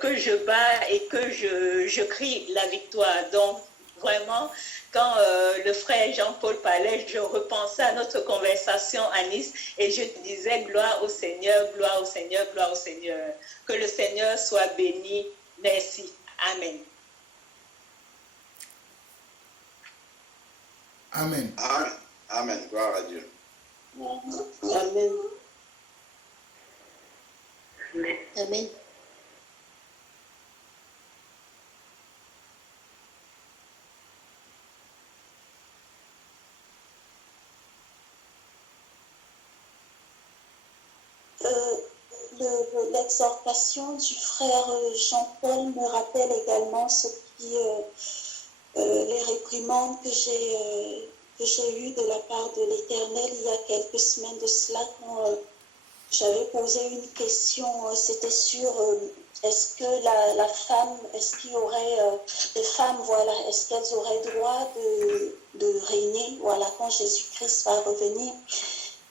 que je bats et que je crie la victoire. Donc, vraiment, quand le frère Jean-Paul parlait, je repensais à notre conversation à Nice et je disais gloire au Seigneur, gloire au Seigneur, gloire au Seigneur. Que le Seigneur soit béni. Merci. Amen. Amen. Amen. Amen. Gloire à Dieu. Amen. Amen. L'exhortation du frère Jean-Paul me rappelle également les réprimandes que j'ai eues de la part de l'Éternel il y a quelques semaines de cela quand j'avais posé une question, c'était sur est-ce que la femme, est-ce qu'il y aurait des femmes, voilà, est-ce qu'elles auraient droit de régner, voilà, quand Jésus-Christ va revenir.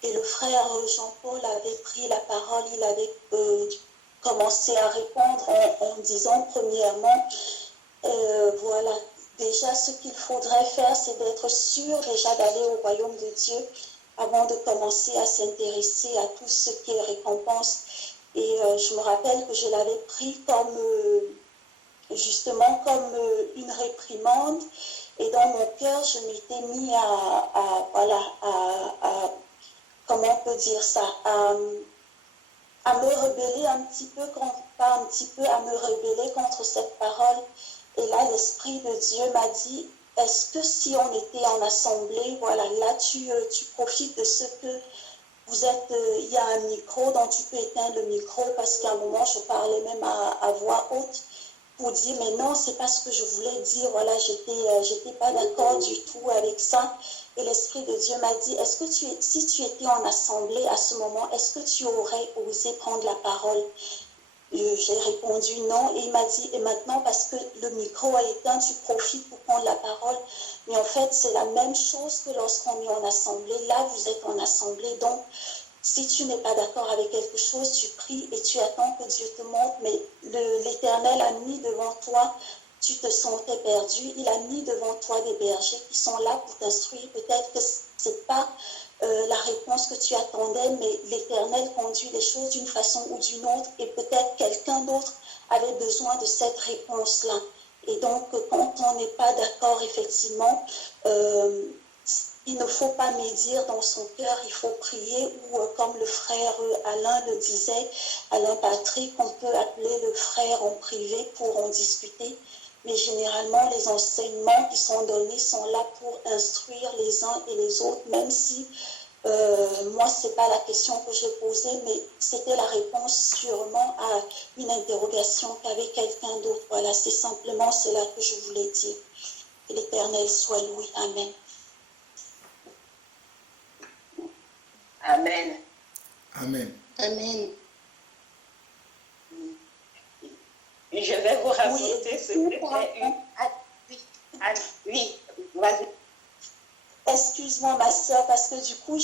Et le frère Jean-Paul avait pris la parole, il avait commencé à répondre en disant premièrement, voilà, déjà ce qu'il faudrait faire, c'est d'être sûr déjà d'aller au royaume de Dieu avant de commencer à s'intéresser à tout ce qui est récompense. Et je me rappelle que je l'avais pris comme, justement, comme une réprimande. Et dans mon cœur, je m'étais mis comment on peut dire ça, à me rebeller un petit peu, pas un petit peu, à me rebeller contre cette parole. Et là, l'Esprit de Dieu m'a dit, est-ce que si on était en assemblée, voilà, là, tu profites de ce que vous êtes, il y a un micro, donc tu peux éteindre le micro, parce qu'à un moment, je parlais même à voix haute, pour dire, mais non, c'est pas ce que je voulais dire, voilà, j'étais pas d'accord du tout avec ça. Et l'Esprit de Dieu m'a dit, est-ce que si tu étais en assemblée à ce moment, est-ce que tu aurais osé prendre la parole? J'ai répondu non, et il m'a dit, et maintenant, parce que le micro a éteint, tu profites pour prendre la parole. Mais en fait, c'est la même chose que lorsqu'on est en assemblée. Là, vous êtes en assemblée, donc si tu n'es pas d'accord avec quelque chose, tu pries et tu attends que Dieu te montre, mais l'Éternel a mis devant toi, tu te sentais perdu, il a mis devant toi des bergers qui sont là pour t'instruire. Peut-être que ce n'est pas la réponse que tu attendais, mais l'Éternel conduit les choses d'une façon ou d'une autre, et peut-être quelqu'un d'autre avait besoin de cette réponse-là. Et donc, quand on n'est pas d'accord, effectivement, il ne faut pas médire dans son cœur, il faut prier, ou comme le frère Alain le disait, Alain Patrick, on peut appeler le frère en privé pour en discuter. Mais généralement, les enseignements qui sont donnés sont là pour instruire les uns et les autres, même si moi, ce n'est pas la question que j'ai posée, mais c'était la réponse sûrement à une interrogation qu'avait quelqu'un d'autre. Voilà, c'est simplement cela que je voulais dire. Que l'Éternel soit loué. Amen. Amen. Amen. Amen. Je vais vous raconter ce que oui, vas-y. Excuse-moi, ma soeur, parce que du coup,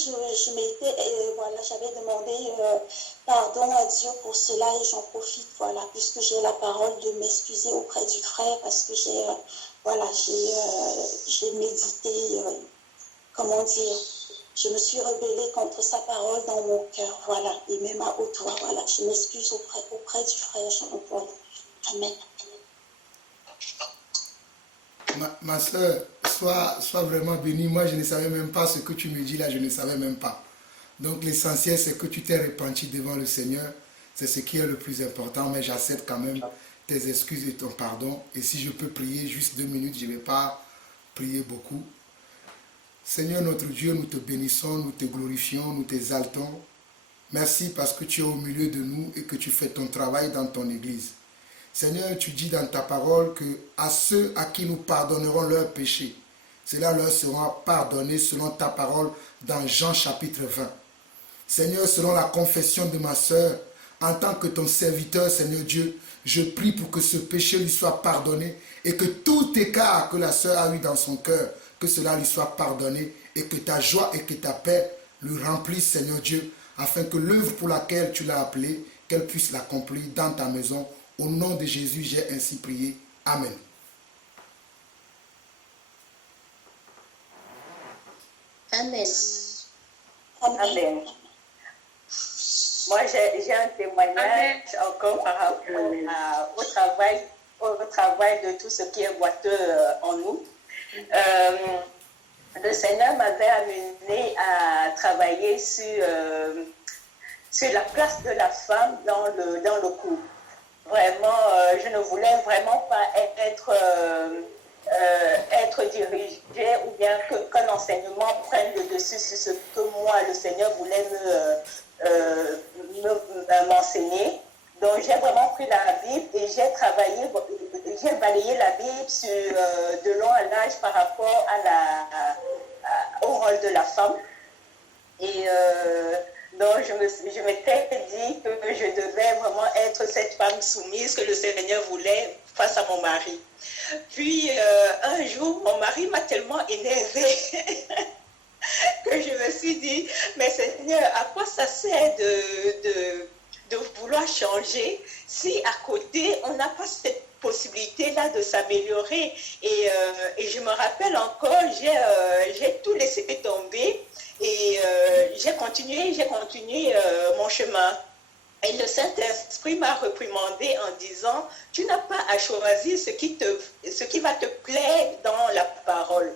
voilà, j'avais demandé pardon à Dieu pour cela, et j'en profite, voilà, puisque j'ai la parole, de m'excuser auprès du frère, parce que j'ai médité, comment dire, je me suis rebellée contre sa parole dans mon cœur, voilà, et même à haute voix, voilà, je m'excuse auprès du frère Jean-Paul. Amen. Ma soeur, sois vraiment bénie. Moi, je ne savais même pas ce que tu me dis là, je ne savais même pas. Donc, l'essentiel, c'est que tu t'es repenti devant le Seigneur. C'est ce qui est le plus important, mais j'accepte quand même tes excuses et ton pardon. Et si je peux prier juste 2 minutes, je ne vais pas prier beaucoup. Seigneur notre Dieu, nous te bénissons, nous te glorifions, nous t'exaltons. Merci parce que tu es au milieu de nous et que tu fais ton travail dans ton Église. Seigneur, tu dis dans ta parole que à ceux à qui nous pardonnerons leurs péchés, cela leur sera pardonné selon ta parole dans Jean chapitre 20. Seigneur, selon la confession de ma sœur, en tant que ton serviteur, Seigneur Dieu, je prie pour que ce péché lui soit pardonné et que tout écart que la sœur a eu dans son cœur, que cela lui soit pardonné et que ta joie et que ta paix lui remplissent, Seigneur Dieu, afin que l'œuvre pour laquelle tu l'as appelé qu'elle puisse l'accomplir dans ta maison. Au nom de Jésus, j'ai ainsi prié. Amen. Amen. Amen. Moi, j'ai un témoignage encore par rapport au travail de tout ce qui est boiteux en nous. Le Seigneur m'avait amené à travailler sur la place de la femme dans le couple. Vraiment, je ne voulais vraiment pas être dirigée ou bien qu'un enseignement prenne le dessus sur ce que moi, le Seigneur, voulait m'enseigner. Donc, j'ai vraiment pris la Bible et j'ai balayé la Bible de long à large par rapport au rôle de la femme. Et donc, je m'étais dit que je devais vraiment être cette femme soumise que le Seigneur voulait face à mon mari. Puis, un jour, mon mari m'a tellement énervée que je me suis dit, mais Seigneur, à quoi ça sert de vouloir changer si à côté, on n'a pas cette possibilité-là de s'améliorer. Et je me rappelle encore, j'ai tout laissé tomber et j'ai continué mon chemin. Et le Saint-Esprit m'a reprimandé en disant, tu n'as pas à choisir ce qui va te plaire dans la parole.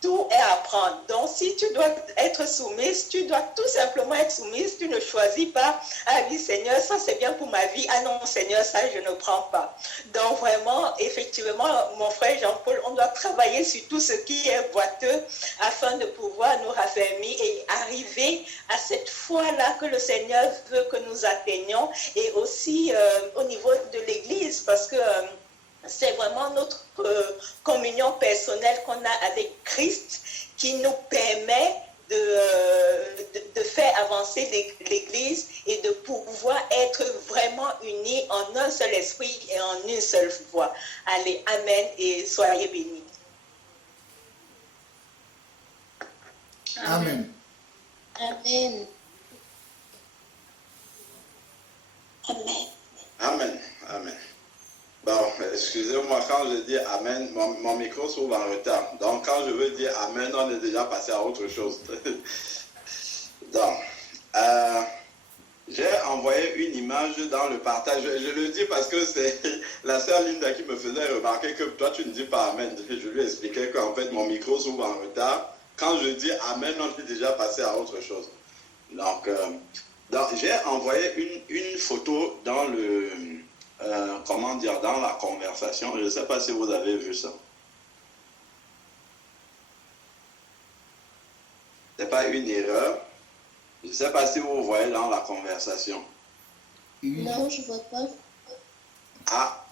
Tout est à prendre. Donc, si tu dois être soumise, tu dois tout simplement être soumise. Tu ne choisis pas, ah oui, Seigneur, ça c'est bien pour ma vie. Ah non, Seigneur, ça je ne prends pas. Donc, vraiment, effectivement, mon frère Jean-Paul, on doit travailler sur tout ce qui est boiteux afin de pouvoir nous raffermir et arriver à cette foi-là que le Seigneur veut que nous atteignions. Et aussi au niveau de l'Église, parce que c'est vraiment notre communion personnelle qu'on a avec Christ qui nous permet de faire avancer l'Église et de pouvoir être vraiment unis en un seul esprit et en une seule voix. Allez, amen et soyez bénis. Amen. Amen. Amen. Amen. Amen. Bon, excusez-moi, quand je dis Amen, mon micro s'ouvre en retard. Donc, quand je veux dire Amen, on est déjà passé à autre chose. Donc, j'ai envoyé une image dans le partage. Je le dis parce que c'est la sœur Linda qui me faisait remarquer que toi, tu ne dis pas Amen. Je lui expliquais qu'en fait, mon micro s'ouvre en retard. Quand je dis Amen, on est déjà passé à autre chose. Donc j'ai envoyé une photo dans le... dans la conversation. Je ne sais pas si vous avez vu ça. Ce n'est pas une erreur. Je ne sais pas si vous voyez dans la conversation. Non, je ne vois pas. Ah.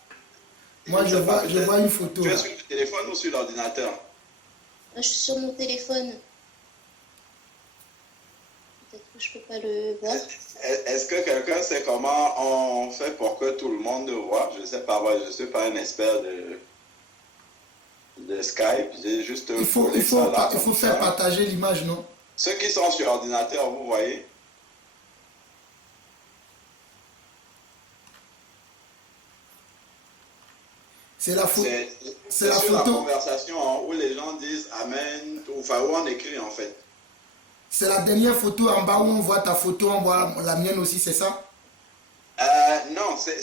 Moi, je vois une photo. Tu es sur le téléphone ou sur l'ordinateur? Je suis sur mon téléphone. Peut-être que je ne peux pas le voir. Est-ce que quelqu'un sait comment on fait pour que tout le monde voit? Je ne sais pas, moi, je ne suis pas un expert de Skype. J'ai juste il faut faire partager l'image, non? Ceux qui sont sur ordinateur, vous voyez? C'est la photo. C'est la photo. La conversation où les gens disent Amen, enfin où on écrit en fait. C'est la dernière photo en bas où on voit ta photo, on voit la mienne aussi, c'est ça? Non, c'est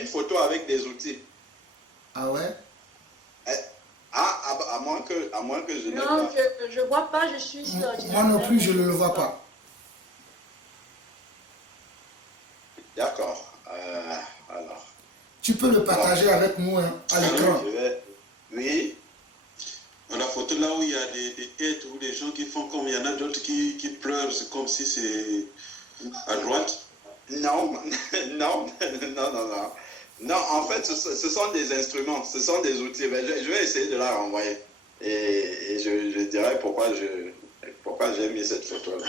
une photo avec des outils. Ah ouais? À moins que je n'ai pas. Non, je ne vois pas, je suis sur l'ordinateur. Moi non plus, je ne le vois pas. D'accord. Alors. Tu peux le partager avec nous hein, à l'écran. Oui. Dans la photo là où il y a des têtes ou des gens qui font comme il y en a d'autres qui pleurent, c'est comme si c'est à droite. Non, non. Non, en fait, ce sont des instruments, ce sont des outils. Mais je vais essayer de la renvoyer. Et je dirai pourquoi j'ai mis cette photo-là.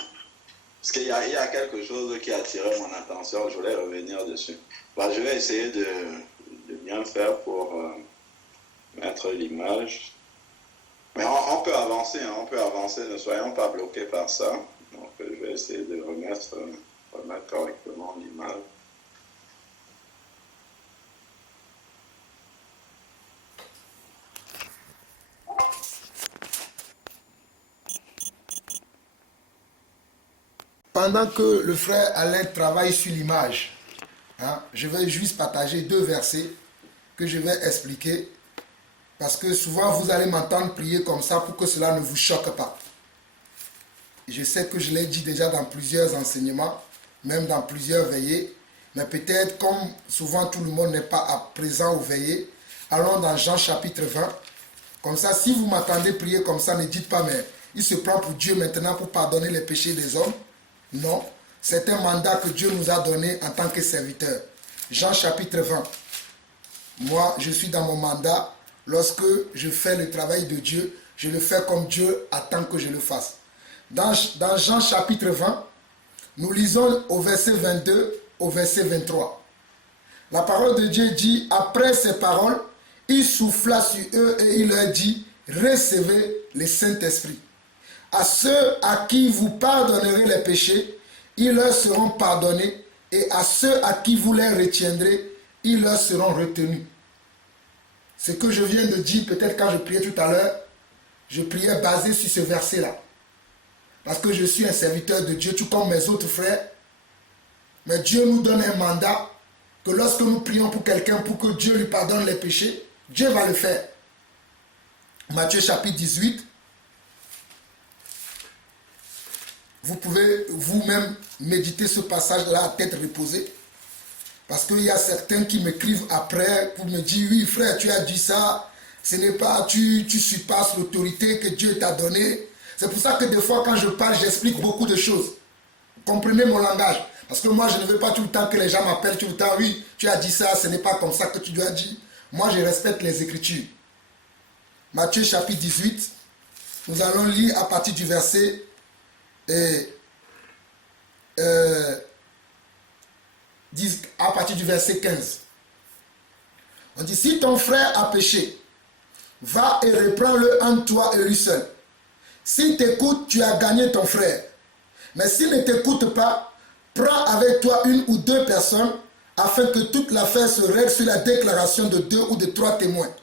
Parce qu'il y a quelque chose qui a attiré mon attention, je voulais revenir dessus. Bah, je vais essayer de bien faire pour mettre l'image. Mais on peut avancer, ne soyons pas bloqués par ça. Donc je vais essayer de remettre remettre correctement l'image. Pendant que le frère Alain travaille sur l'image, hein, je vais juste partager 2 versets que je vais expliquer. Parce que souvent vous allez m'entendre prier comme ça pour que cela ne vous choque pas. Je sais que je l'ai dit déjà dans plusieurs enseignements, même dans plusieurs veillées. Mais peut-être comme souvent tout le monde n'est pas présent aux veillées, allons dans Jean chapitre 20. Comme ça, si vous m'entendez prier comme ça, ne dites pas, mais il se prend pour Dieu maintenant pour pardonner les péchés des hommes. Non, c'est un mandat que Dieu nous a donné en tant que serviteur. Jean chapitre 20. Moi, je suis dans mon mandat. Lorsque je fais le travail de Dieu, je le fais comme Dieu attend que je le fasse. Dans Jean chapitre 20, nous lisons au verset 22 au verset 23. La parole de Dieu dit, après ces paroles, il souffla sur eux et il leur dit, recevez le Saint-Esprit. À ceux à qui vous pardonnerez les péchés, ils leur seront pardonnés, et à ceux à qui vous les retiendrez, ils leur seront retenus. Ce que je viens de dire, peut-être quand je priais tout à l'heure, je priais basé sur ce verset-là. Parce que je suis un serviteur de Dieu, tout comme mes autres frères. Mais Dieu nous donne un mandat que lorsque nous prions pour quelqu'un, pour que Dieu lui pardonne les péchés, Dieu va le faire. Matthieu chapitre 18. Vous pouvez vous-même méditer ce passage-là à tête reposée. Parce qu'il y a certains qui m'écrivent après pour me dire, oui frère, tu as dit ça, ce n'est pas, tu surpasses l'autorité que Dieu t'a donnée. C'est pour ça que des fois quand je parle, j'explique beaucoup de choses. Comprenez mon langage. Parce que moi, je ne veux pas tout le temps que les gens m'appellent tout le temps, oui, tu as dit ça, ce n'est pas comme ça que tu dois dire. Moi, je respecte les Écritures. Matthieu chapitre 18, nous allons lire à partir du verset à partir du verset 15. On dit, si ton frère a péché, va et reprends-le entre toi et lui seul. S'il t'écoute, tu as gagné ton frère. Mais s'il ne t'écoute pas, prends avec toi 1 ou 2 personnes, afin que toute l'affaire se règle sur la déclaration de 2 ou de 3 témoins.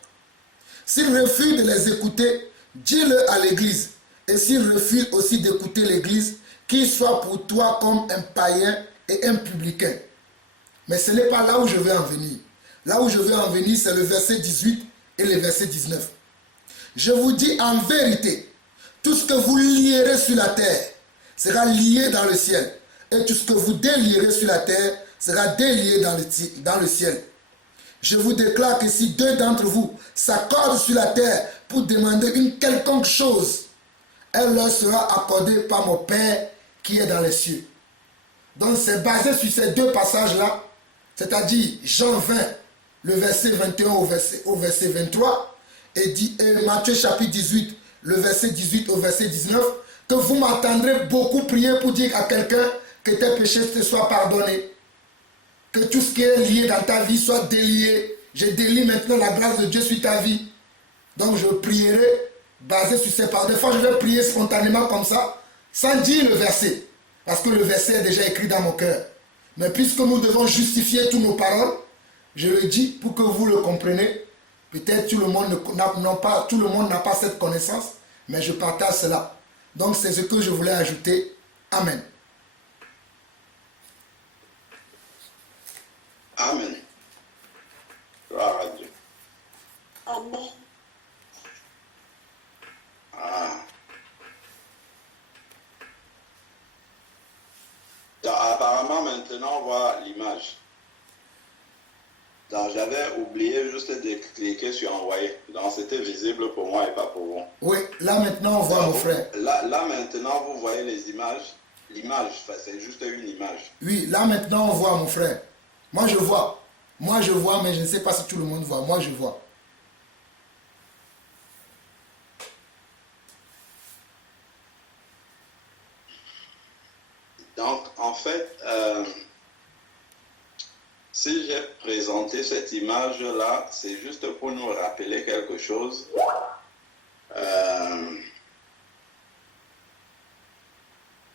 S'il refuse de les écouter, dis-le à l'église. Et s'il refuse aussi d'écouter l'église, qu'il soit pour toi comme un païen et un publicain. Mais ce n'est pas là où je veux en venir. Là où je veux en venir, c'est le verset 18 et le verset 19. Je vous dis en vérité, tout ce que vous lierez sur la terre sera lié dans le ciel. Et tout ce que vous délierez sur la terre sera délié dans le ciel. Je vous déclare que si 2 d'entre vous s'accordent sur la terre pour demander une quelconque chose, elle leur sera accordée par mon Père qui est dans les cieux. Donc c'est basé sur ces 2 passages-là, c'est-à-dire Jean 20, le verset 21 au verset 23, et Matthieu chapitre 18, le verset 18 au verset 19, que vous m'entendrez beaucoup prier pour dire à quelqu'un que tes péchés te soient pardonnés, que tout ce qui est lié dans ta vie soit délié. Je délie maintenant la grâce de Dieu sur ta vie. Donc je prierai basé sur ces paroles. Des fois je vais prier spontanément comme ça, sans dire le verset, parce que le verset est déjà écrit dans mon cœur. Mais puisque nous devons justifier toutes nos paroles, je le dis pour que vous le compreniez. Peut-être tout le monde n'a pas cette connaissance, mais je partage cela. Donc c'est ce que je voulais ajouter. Amen. Amen. Gloire à Dieu. Amen. Ah. Donc, apparemment, maintenant, on voit l'image. Donc, j'avais oublié juste de cliquer sur envoyer. Donc, c'était visible pour moi et pas pour vous. Oui, là maintenant on voit mon frère. Là maintenant, vous voyez les images. L'image, c'est juste une image. Oui, là maintenant on voit mon frère. Moi je vois. Moi je vois, mais je ne sais pas si tout le monde voit. Moi je vois. Donc, en fait, si j'ai présenté cette image-là, c'est juste pour nous rappeler quelque chose.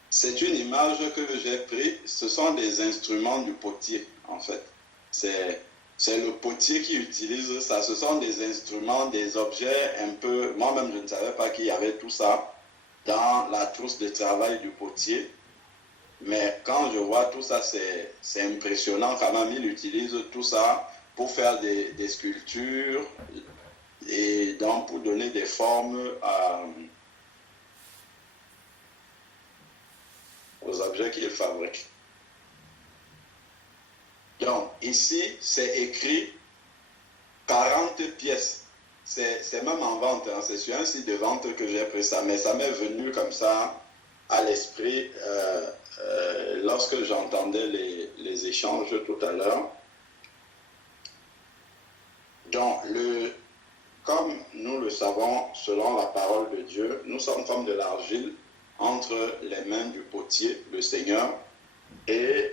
C'est une image l'image que j'ai prise, ce sont des instruments du potier, en fait. C'est le potier qui utilise ça. Ce sont des instruments, des objets un peu... Moi-même, je ne savais pas qu'il y avait tout ça dans la trousse de travail du potier. Mais quand je vois tout ça, c'est impressionnant quand même. Il utilise tout ça pour faire des sculptures et donc pour donner des formes aux objets qu'il fabrique. Donc, ici, c'est écrit 40 pièces. C'est même en vente, hein. C'est sur un site de vente que j'ai pris ça, mais ça m'est venu comme ça à l'esprit lorsque j'entendais les échanges tout à l'heure. Donc, comme nous le savons, selon la parole de Dieu, nous sommes comme de l'argile entre les mains du potier, le Seigneur. Et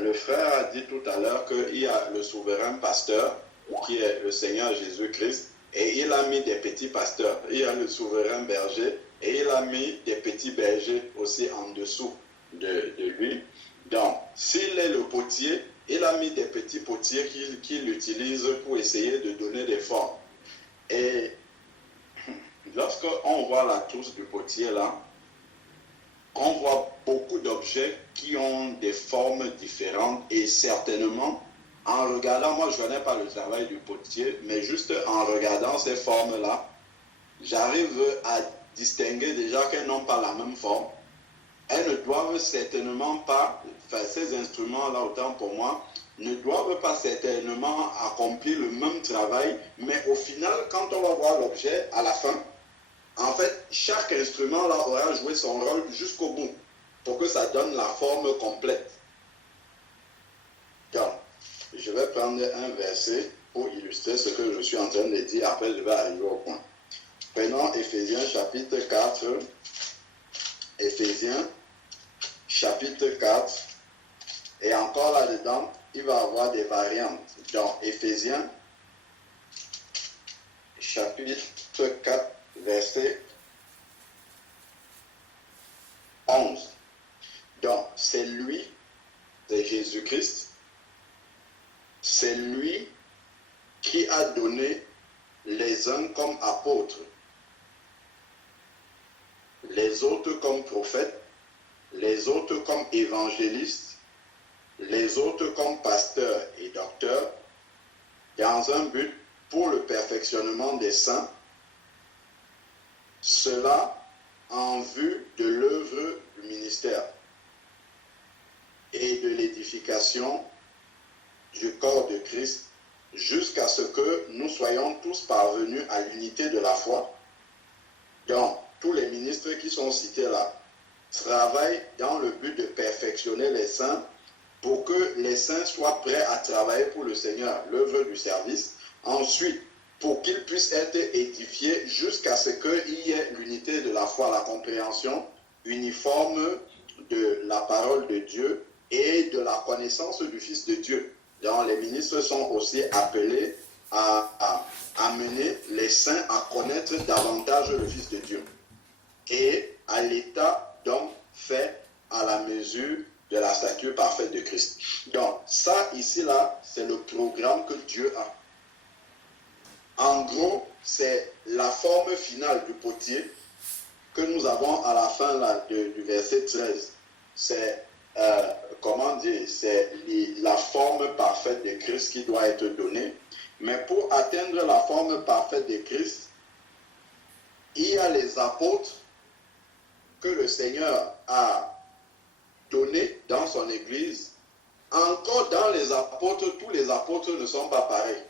le frère a dit tout à l'heure qu'il y a le souverain pasteur, qui est le Seigneur Jésus-Christ, et il a mis des petits pasteurs. Il y a le souverain berger, et il a mis des petits bergers aussi en dessous de lui. Donc, s'il est le potier, il a mis des petits potiers qu'il utilise pour essayer de donner des formes. Et lorsqu'on voit la trousse du potier là, on voit beaucoup d'objets qui ont des formes différentes et certainement, en regardant, moi je ne connais pas le travail du potier, mais juste en regardant ces formes-là, j'arrive à distinguer déjà qu'elles n'ont pas la même forme. Elles ne doivent certainement pas, enfin ces instruments-là, autant pour moi, ne doivent pas certainement accomplir le même travail, mais au final, quand on va voir l'objet à la fin, en fait, chaque instrument là aura joué son rôle jusqu'au bout pour que ça donne la forme complète. Donc, je vais prendre un verset pour illustrer ce que je suis en train de dire. Après, je vais arriver au point. Prenons Éphésiens chapitre 4. Éphésiens chapitre 4. Et encore là-dedans, il va y avoir des variantes. Donc, Éphésiens chapitre 4. Verset 11. Donc, c'est lui, c'est Jésus-Christ, c'est lui qui a donné les uns comme apôtres, les autres comme prophètes, les autres comme évangélistes, les autres comme pasteurs et docteurs, dans un but pour le perfectionnement des saints, cela en vue de l'œuvre du ministère et de l'édification du corps de Christ, jusqu'à ce que nous soyons tous parvenus à l'unité de la foi. Donc, tous les ministres qui sont cités là travaillent dans le but de perfectionner les saints pour que les saints soient prêts à travailler pour le Seigneur, l'œuvre du service. Ensuite, pour qu'ils puissent être édifiés jusqu'à ce qu'il y ait l'unité de la foi, la compréhension uniforme de la parole de Dieu et de la connaissance du Fils de Dieu. Donc, les ministres sont aussi appelés à amener les saints à connaître davantage le Fils de Dieu et à l'état donc fait à la mesure de la stature parfaite de Christ. Donc, ça ici là, c'est le programme que Dieu a. En gros, c'est la forme finale du potier que nous avons à la fin là, du verset 13. C'est, c'est la forme parfaite de Christ qui doit être donnée. Mais pour atteindre la forme parfaite de Christ, il y a les apôtres que le Seigneur a donnés dans son Église. Encore dans les apôtres, tous les apôtres ne sont pas pareils.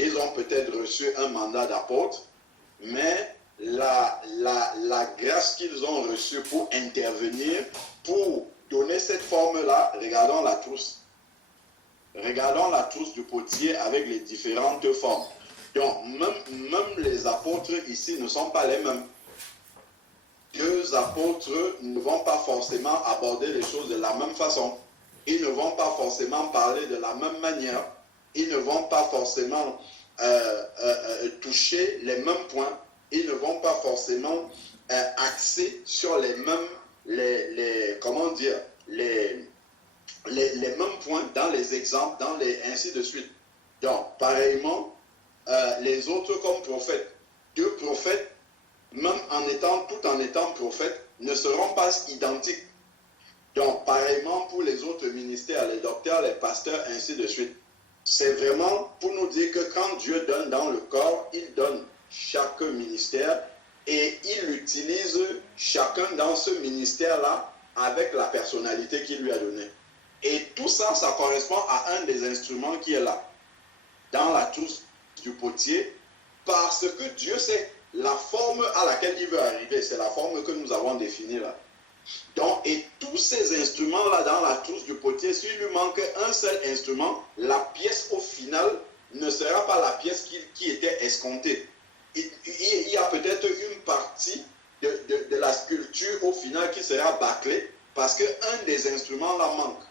Ils ont peut-être reçu un mandat d'apôtre, mais la grâce qu'ils ont reçue pour intervenir, pour donner cette forme-là, regardons la trousse. Regardons la trousse du potier avec les différentes formes. Donc, même les apôtres ici ne sont pas les mêmes. Deux apôtres ne vont pas forcément aborder les choses de la même façon. Ils ne vont pas forcément parler de la même manière. Ils ne vont pas forcément toucher les mêmes points. Ils ne vont pas forcément axer sur les mêmes comment dire, les mêmes points dans les exemples, ainsi de suite. Donc, pareillement, les autres comme prophètes, deux prophètes, même tout en étant prophètes, ne seront pas identiques. Donc, pareillement pour les autres ministères, les docteurs, les pasteurs, ainsi de suite. C'est vraiment pour nous dire que quand Dieu donne dans le corps, il donne chaque ministère et il utilise chacun dans ce ministère-là avec la personnalité qu'il lui a donnée. Et tout ça, ça correspond à un des instruments qui est là, dans la trousse du potier, parce que Dieu sait la forme à laquelle il veut arriver. C'est la forme que nous avons définie là. Donc, et tous ces instruments-là dans la trousse du potier, s'il lui manque un seul instrument, la pièce au final ne sera pas la pièce qui était escomptée. Il y a peut-être une partie de la sculpture au final qui sera bâclée parce qu'un des instruments là manque.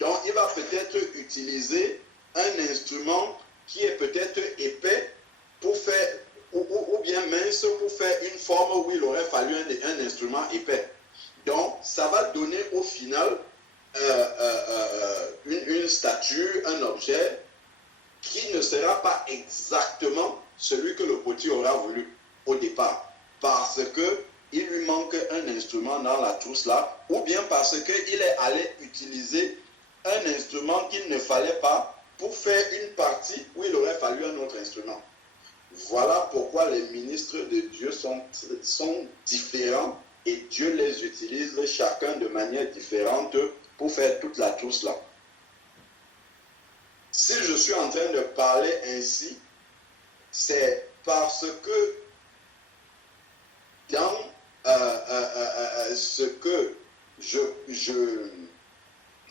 Donc, il va peut-être utiliser un instrument qui est peut-être épais pour faire, ou bien mince pour faire une forme où il aurait fallu un instrument épais. Donc, ça va donner au final une statue, un objet qui ne sera pas exactement celui que le potier aura voulu au départ. Parce qu'il lui manque un instrument dans la trousse là, ou bien parce qu'il est allé utiliser un instrument qu'il ne fallait pas pour faire une partie où il aurait fallu un autre instrument. Voilà pourquoi les ministres de Dieu sont différents et Dieu les utilise chacun de manière différente pour faire toute la trousse là. Si je suis en train de parler ainsi, c'est parce que dans ce que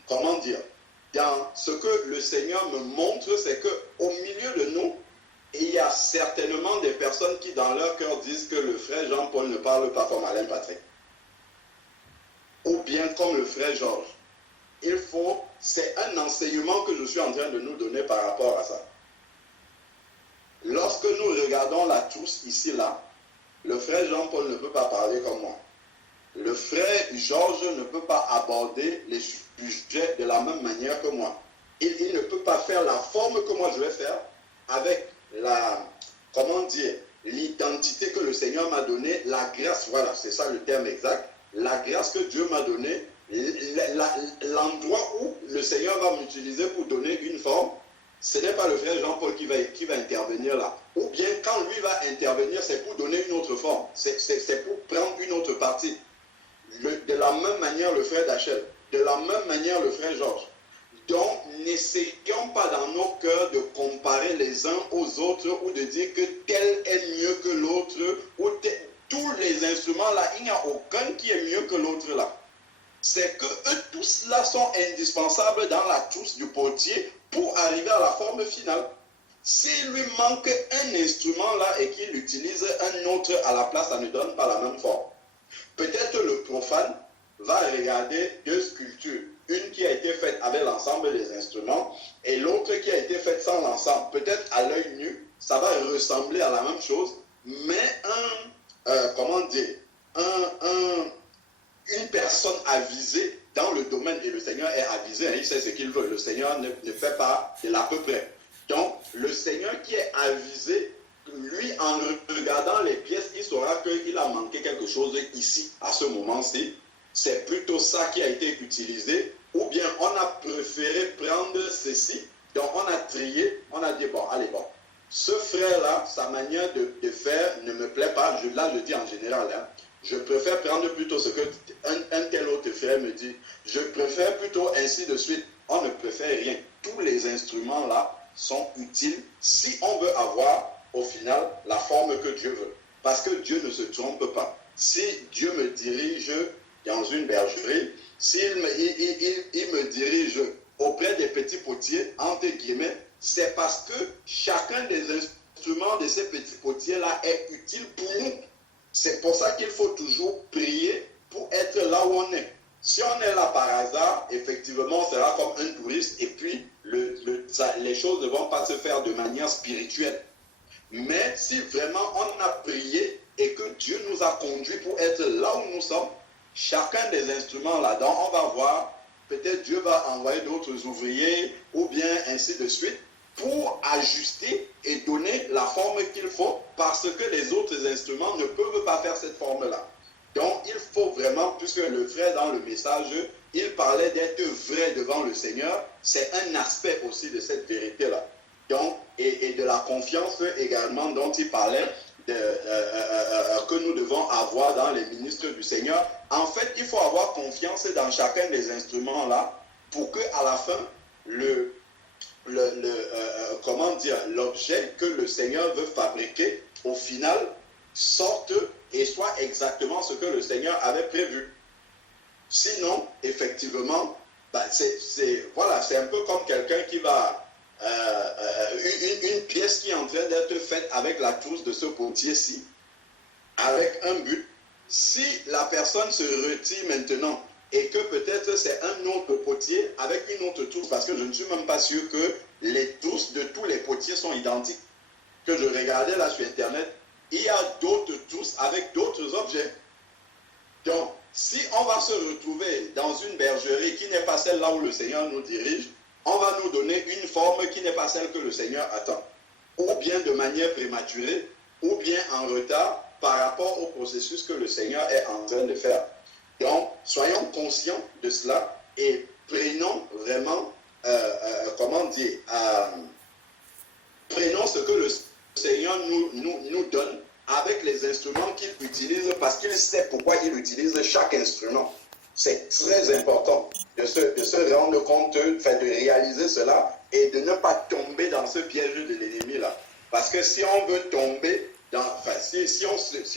comment dire, dans ce que le Seigneur me montre, c'est qu'au milieu de nous, il y a certainement des personnes qui dans leur cœur disent que le frère Jean-Paul ne parle pas comme Alain Patrick. Ou bien comme le frère Georges. C'est un enseignement que je suis en train de nous donner par rapport à ça. Lorsque nous regardons la trousse ici, là, le frère Jean-Paul ne peut pas parler comme moi. Le frère Georges ne peut pas aborder les sujets de la même manière que moi. Il ne peut pas faire la forme que moi je vais faire avec l'identité que le Seigneur m'a donnée, la grâce, voilà, c'est ça le terme exact, la grâce que Dieu m'a donnée, l'endroit où le Seigneur va m'utiliser pour donner une forme, ce n'est pas le frère Jean-Paul qui va intervenir là. Ou bien quand lui va intervenir, c'est pour donner une autre forme, c'est pour prendre une autre partie. De la même manière le frère Dachel, de la même manière le frère Georges. Donc, n'essayons pas dans nos cœurs de comparer les uns aux autres ou de dire que tel est mieux que l'autre. Tous les instruments là, il n'y a aucun qui est mieux que l'autre là. C'est que eux tous là sont indispensables dans la trousse du potier pour arriver à la forme finale. S'il lui manque un instrument là et qu'il utilise un autre à la place, ça ne donne pas la même forme. Peut-être le profane va regarder deux sculptures. Une qui a été faite avec l'ensemble des instruments et l'autre qui a été faite sans l'ensemble. Peut-être à l'œil nu, ça va ressembler à la même chose, mais une personne avisée dans le domaine, et le Seigneur est avisé, il sait ce qu'il veut. Le Seigneur ne fait pas de l'à peu près. Donc, le Seigneur qui est avisé, lui, en regardant les pièces, il saura qu'il a manqué quelque chose ici, à ce moment-ci. C'est plutôt ça qui a été utilisé. Ou bien on a préféré prendre ceci, donc on a trié, on a dit bon, allez bon, ce frère-là, sa manière de faire ne me plaît pas, là je dis en général, hein, je préfère prendre plutôt ce que un tel autre frère me dit, je préfère plutôt ainsi de suite, on ne préfère rien. Tous les instruments là sont utiles si on veut avoir au final la forme que Dieu veut, parce que Dieu ne se trompe pas. Si Dieu me dirige dans une bergerie, s'il me dirige auprès des petits potiers, entre guillemets, c'est parce que chacun des instruments de ces petits potiers-là est utile pour nous. C'est pour ça qu'il faut toujours prier pour être là où on est. Si on est là par hasard, effectivement, on sera comme un touriste et puis les choses ne vont pas se faire de manière spirituelle. Mais si vraiment on a prié et que Dieu nous a conduits pour être là où nous sommes, chacun des instruments là-dedans, on va voir, peut-être Dieu va envoyer d'autres ouvriers ou bien ainsi de suite pour ajuster et donner la forme qu'il faut parce que les autres instruments ne peuvent pas faire cette forme-là. Donc, il faut vraiment, puisque le frère dans le message, il parlait d'être vrai devant le Seigneur, c'est un aspect aussi de cette vérité-là. Donc, et de la confiance également dont il parlait, que nous devons avoir dans les ministres du Seigneur. En fait, il faut avoir confiance dans chacun des instruments-là pour qu'à la fin, l'objet que le Seigneur veut fabriquer, au final, sorte et soit exactement ce que le Seigneur avait prévu. Sinon, effectivement, c'est un peu comme quelqu'un qui va... une pièce qui est en train d'être faite avec la trousse de ce potier-ci, avec un but. Si la personne se retire maintenant et que peut-être c'est un autre potier avec une autre trousse, parce que je ne suis même pas sûr que les trousses de tous les potiers sont identiques, que je regardais là sur Internet, il y a d'autres trousses avec d'autres objets. Donc, si on va se retrouver dans une bergerie qui n'est pas celle là où le Seigneur nous dirige, on va nous donner une forme qui n'est pas celle que le Seigneur attend. Ou bien de manière prématurée, ou bien en retard par rapport au processus que le Seigneur est en train de faire. Donc, soyons conscients de cela et prenons vraiment, prenons ce que le Seigneur nous donne avec les instruments qu'il utilise parce qu'il sait pourquoi il utilise chaque instrument. C'est très important de se rendre compte, de réaliser cela et de ne pas tomber dans ce piège de l'ennemi-là. Parce que si on veut tomber, si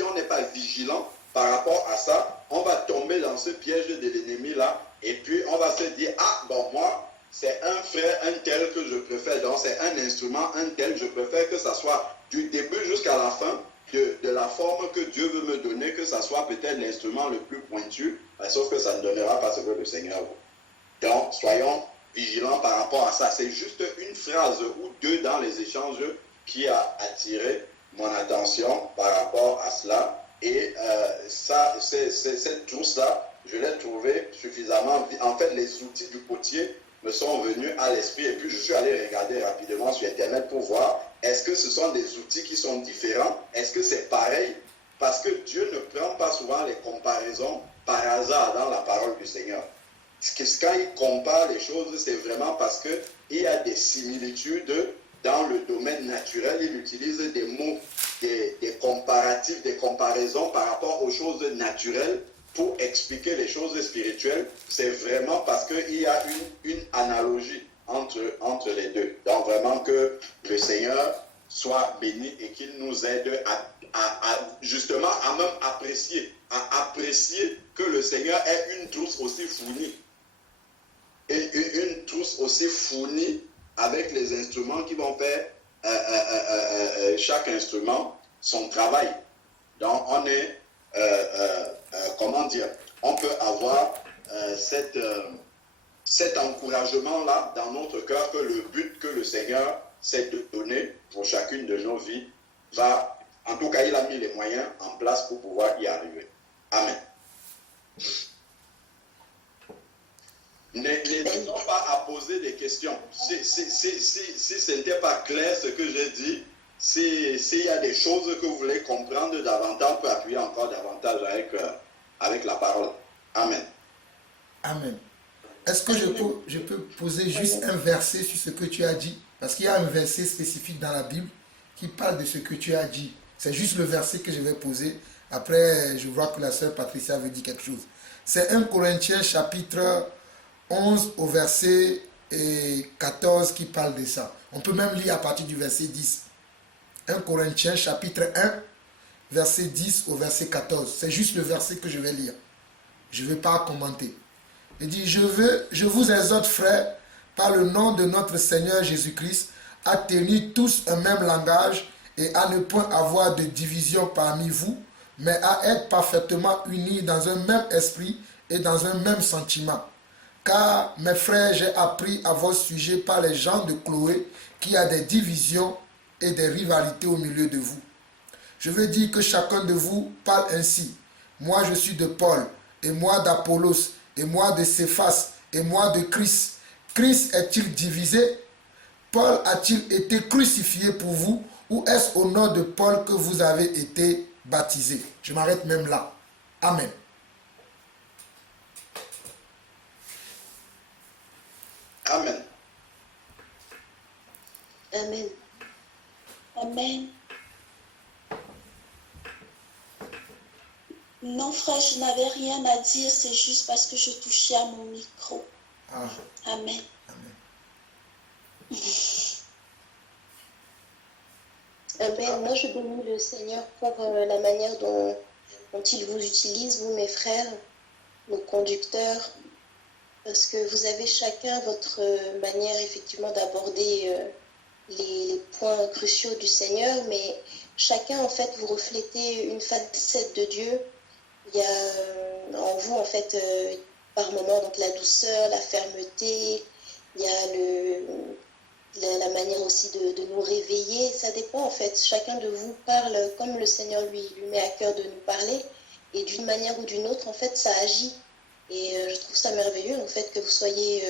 on n'est pas vigilant par rapport à ça, on va tomber dans ce piège de l'ennemi-là et puis on va se dire, ah bon, moi, c'est un frère, un tel que je préfère, donc c'est un instrument, un tel, je préfère que ça soit du début jusqu'à la fin, de la forme que Dieu veut me donner, que ça soit peut-être l'instrument le plus pointu, sauf que ça ne donnera pas ce que le Seigneur veut. Donc, soyons vigilants par rapport à ça. C'est juste une phrase ou deux dans les échanges qui a attiré mon attention par rapport à cela. Et cette trousse-là, je l'ai trouvée suffisamment... En fait, les outils du potier me sont venus à l'esprit et puis je suis allé regarder rapidement sur Internet pour voir est-ce que ce sont des outils qui sont différents? Est-ce que c'est pareil? Parce que Dieu ne prend pas souvent les comparaisons par hasard dans la parole du Seigneur. Quand il compare les choses, c'est vraiment parce qu'il y a des similitudes dans le domaine naturel. Il utilise des mots, des comparatifs, des comparaisons par rapport aux choses naturelles pour expliquer les choses spirituelles. C'est vraiment parce qu'il y a une analogie entre les deux. Donc vraiment que le Seigneur soit béni et qu'il nous aide justement à même apprécier que le Seigneur ait une trousse aussi fournie. Et une trousse aussi fournie avec les instruments qui vont faire chaque instrument son travail. Donc on est, on peut avoir cet encouragement-là dans notre cœur que le but que le Seigneur s'est de donner pour chacune de nos vies va, en tout cas il a mis les moyens en place pour pouvoir y arriver. Amen. N'hésitons pas à poser des questions. Si ce n'était pas clair ce que j'ai dit, s'il y a des choses que vous voulez comprendre davantage, on peut appuyer encore davantage avec la parole. Amen. Amen. Est-ce que je peux poser juste un verset sur ce que tu as dit? Parce qu'il y a un verset spécifique dans la Bible qui parle de ce que tu as dit. C'est juste le verset que je vais poser. Après, je vois que la sœur Patricia veut dire quelque chose. C'est 1 Corinthiens chapitre 11 au verset 14 qui parle de ça. On peut même lire à partir du verset 10. 1 Corinthiens chapitre 1, verset 10 au verset 14. C'est juste le verset que je vais lire. Je ne vais pas commenter. Il dit, je vous exhorte, frères, par le nom de notre Seigneur Jésus-Christ, à tenir tous un même langage et à ne point avoir de division parmi vous, mais à être parfaitement unis dans un même esprit et dans un même sentiment. Car, mes frères, j'ai appris à votre sujet par les gens de Chloé qu'il y a des divisions et des rivalités au milieu de vous. Je veux dire que chacun de vous parle ainsi. Moi, je suis de Paul, et moi d'Apollos, et moi de Céphas, et moi de Christ. Christ est-il divisé? Paul a-t-il été crucifié pour vous? Ou est-ce au nom de Paul que vous avez été baptisés? Je m'arrête même là. Amen. Amen. Amen. Amen. Non, frère, je n'avais rien à dire, c'est juste parce que je touchais à mon micro. Ah, Amen. amen. Amen. Moi, je bénis le Seigneur pour la manière dont il vous utilise, vous, mes frères, nos conducteurs, parce que vous avez chacun votre manière, effectivement, d'aborder les points cruciaux du Seigneur, mais chacun, en fait, vous reflétez une facette de Dieu. Il y a en vous, en fait, par moments, donc la douceur, la fermeté, il y a la manière aussi de nous réveiller. Ça dépend, en fait. Chacun de vous parle comme le Seigneur lui met à cœur de nous parler. Et d'une manière ou d'une autre, en fait, ça agit. Et je trouve ça merveilleux, en fait, que vous soyez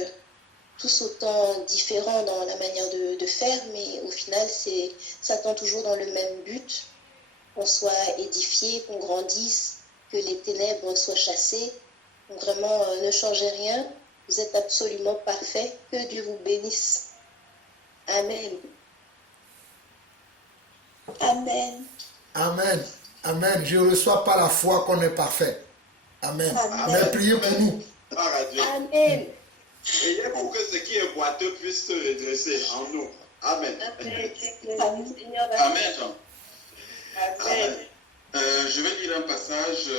tous autant différents dans la manière de faire, mais au final, ça tend toujours dans le même but, qu'on soit édifié, qu'on grandisse, que les ténèbres soient chassées. Donc vraiment, ne changez rien. Vous êtes absolument parfait. Que Dieu vous bénisse. Amen. Amen. Amen. Amen. Je ne reçois pas la foi qu'on est parfait. Amen. Amen. Mais priez pour nous. Gloire à Dieu. Amen. Priez pour que ce qui est boiteux puisse se redresser en nous. Amen. Amen. Amen. Seigneur va Amen. Amen. Je vais lire un passage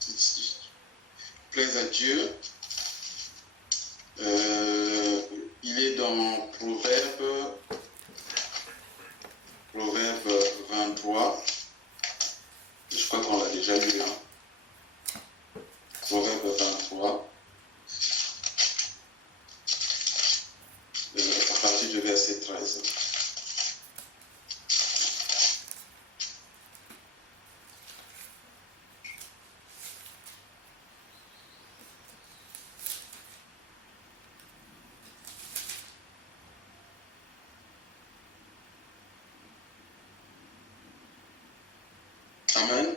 qui plaise à Dieu. Il est dans Proverbe 23. Je crois qu'on l'a déjà lu. Proverbe 23. À partir du verset 13. Amen.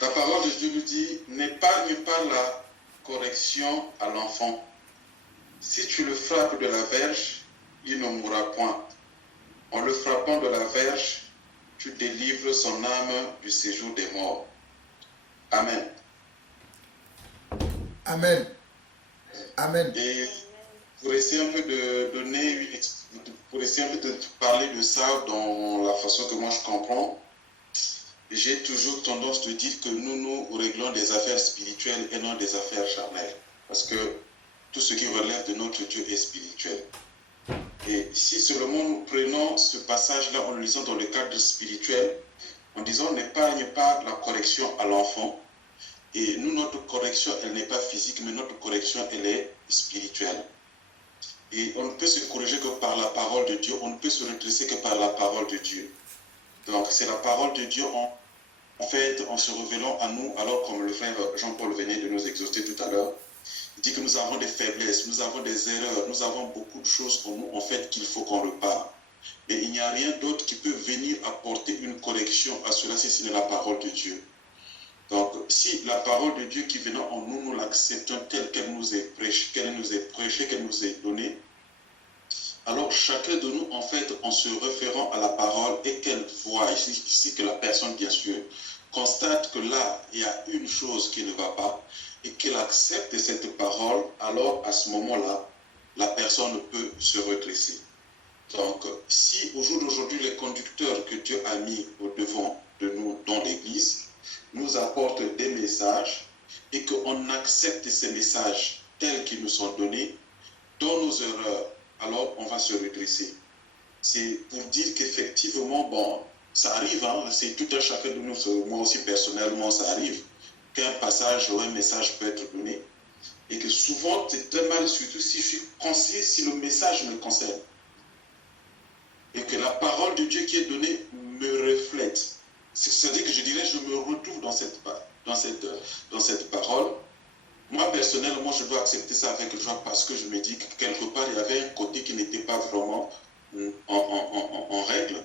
La parole de Dieu nous dit, n'épargne pas la correction à l'enfant. Si tu le frappes de la verge, il ne mourra point. En le frappant de la verge, tu délivres son âme du séjour des morts. Amen. Amen. Amen. Et pour essayer un peu de donner pour essayer un peu de parler de ça dans la façon que moi je comprends, j'ai toujours tendance de dire que nous réglons des affaires spirituelles et non des affaires charnelles. Parce que tout ce qui relève de notre Dieu est spirituel. Et si seulement nous prenons ce passage-là en le lisant dans le cadre spirituel, en disant n'épargne pas la correction à l'enfant, et nous, notre correction, elle n'est pas physique, mais notre correction, elle est spirituelle. Et on ne peut se corriger que par la parole de Dieu, on ne peut se redresser que par la parole de Dieu. Donc c'est la parole de Dieu en fait, en se révélant à nous, alors comme le frère Jean-Paul venait de nous exhorter tout à l'heure, il dit que nous avons des faiblesses, nous avons des erreurs, nous avons beaucoup de choses en nous, en fait, qu'il faut qu'on repare. Mais il n'y a rien d'autre qui peut venir apporter une correction à cela si ce n'est la parole de Dieu. Donc, si la parole de Dieu qui venant en nous, nous l'acceptons telle qu'elle nous est prêchée, qu'elle nous est donnée, alors chacun de nous, en fait, en se référant à la parole et qu'elle voit, ici que la personne, bien sûr, constate que là, il y a une chose qui ne va pas et qu'elle accepte cette parole, alors à ce moment-là, la personne peut se redresser. Donc, si au jour d'aujourd'hui, les conducteurs que Dieu a mis au devant de nous dans l'Église nous apportent des messages et qu'on accepte ces messages tels qu'ils nous sont donnés, dans nos erreurs, alors on va se redresser. C'est pour dire qu'effectivement, bon, ça arrive, hein, c'est tout un chacun de nous, moi aussi personnellement, ça arrive, qu'un passage ou un message peut être donné, et que souvent, c'est très mal, surtout si je suis conseillé, si le message me concerne, et que la parole de Dieu qui est donnée me reflète. C'est-à-dire que je dirais, je me retrouve dans cette dans cette parole. Moi, personnellement, je dois accepter ça avec joie parce que je me dis que quelque part, il y avait un côté qui n'était pas vraiment en règle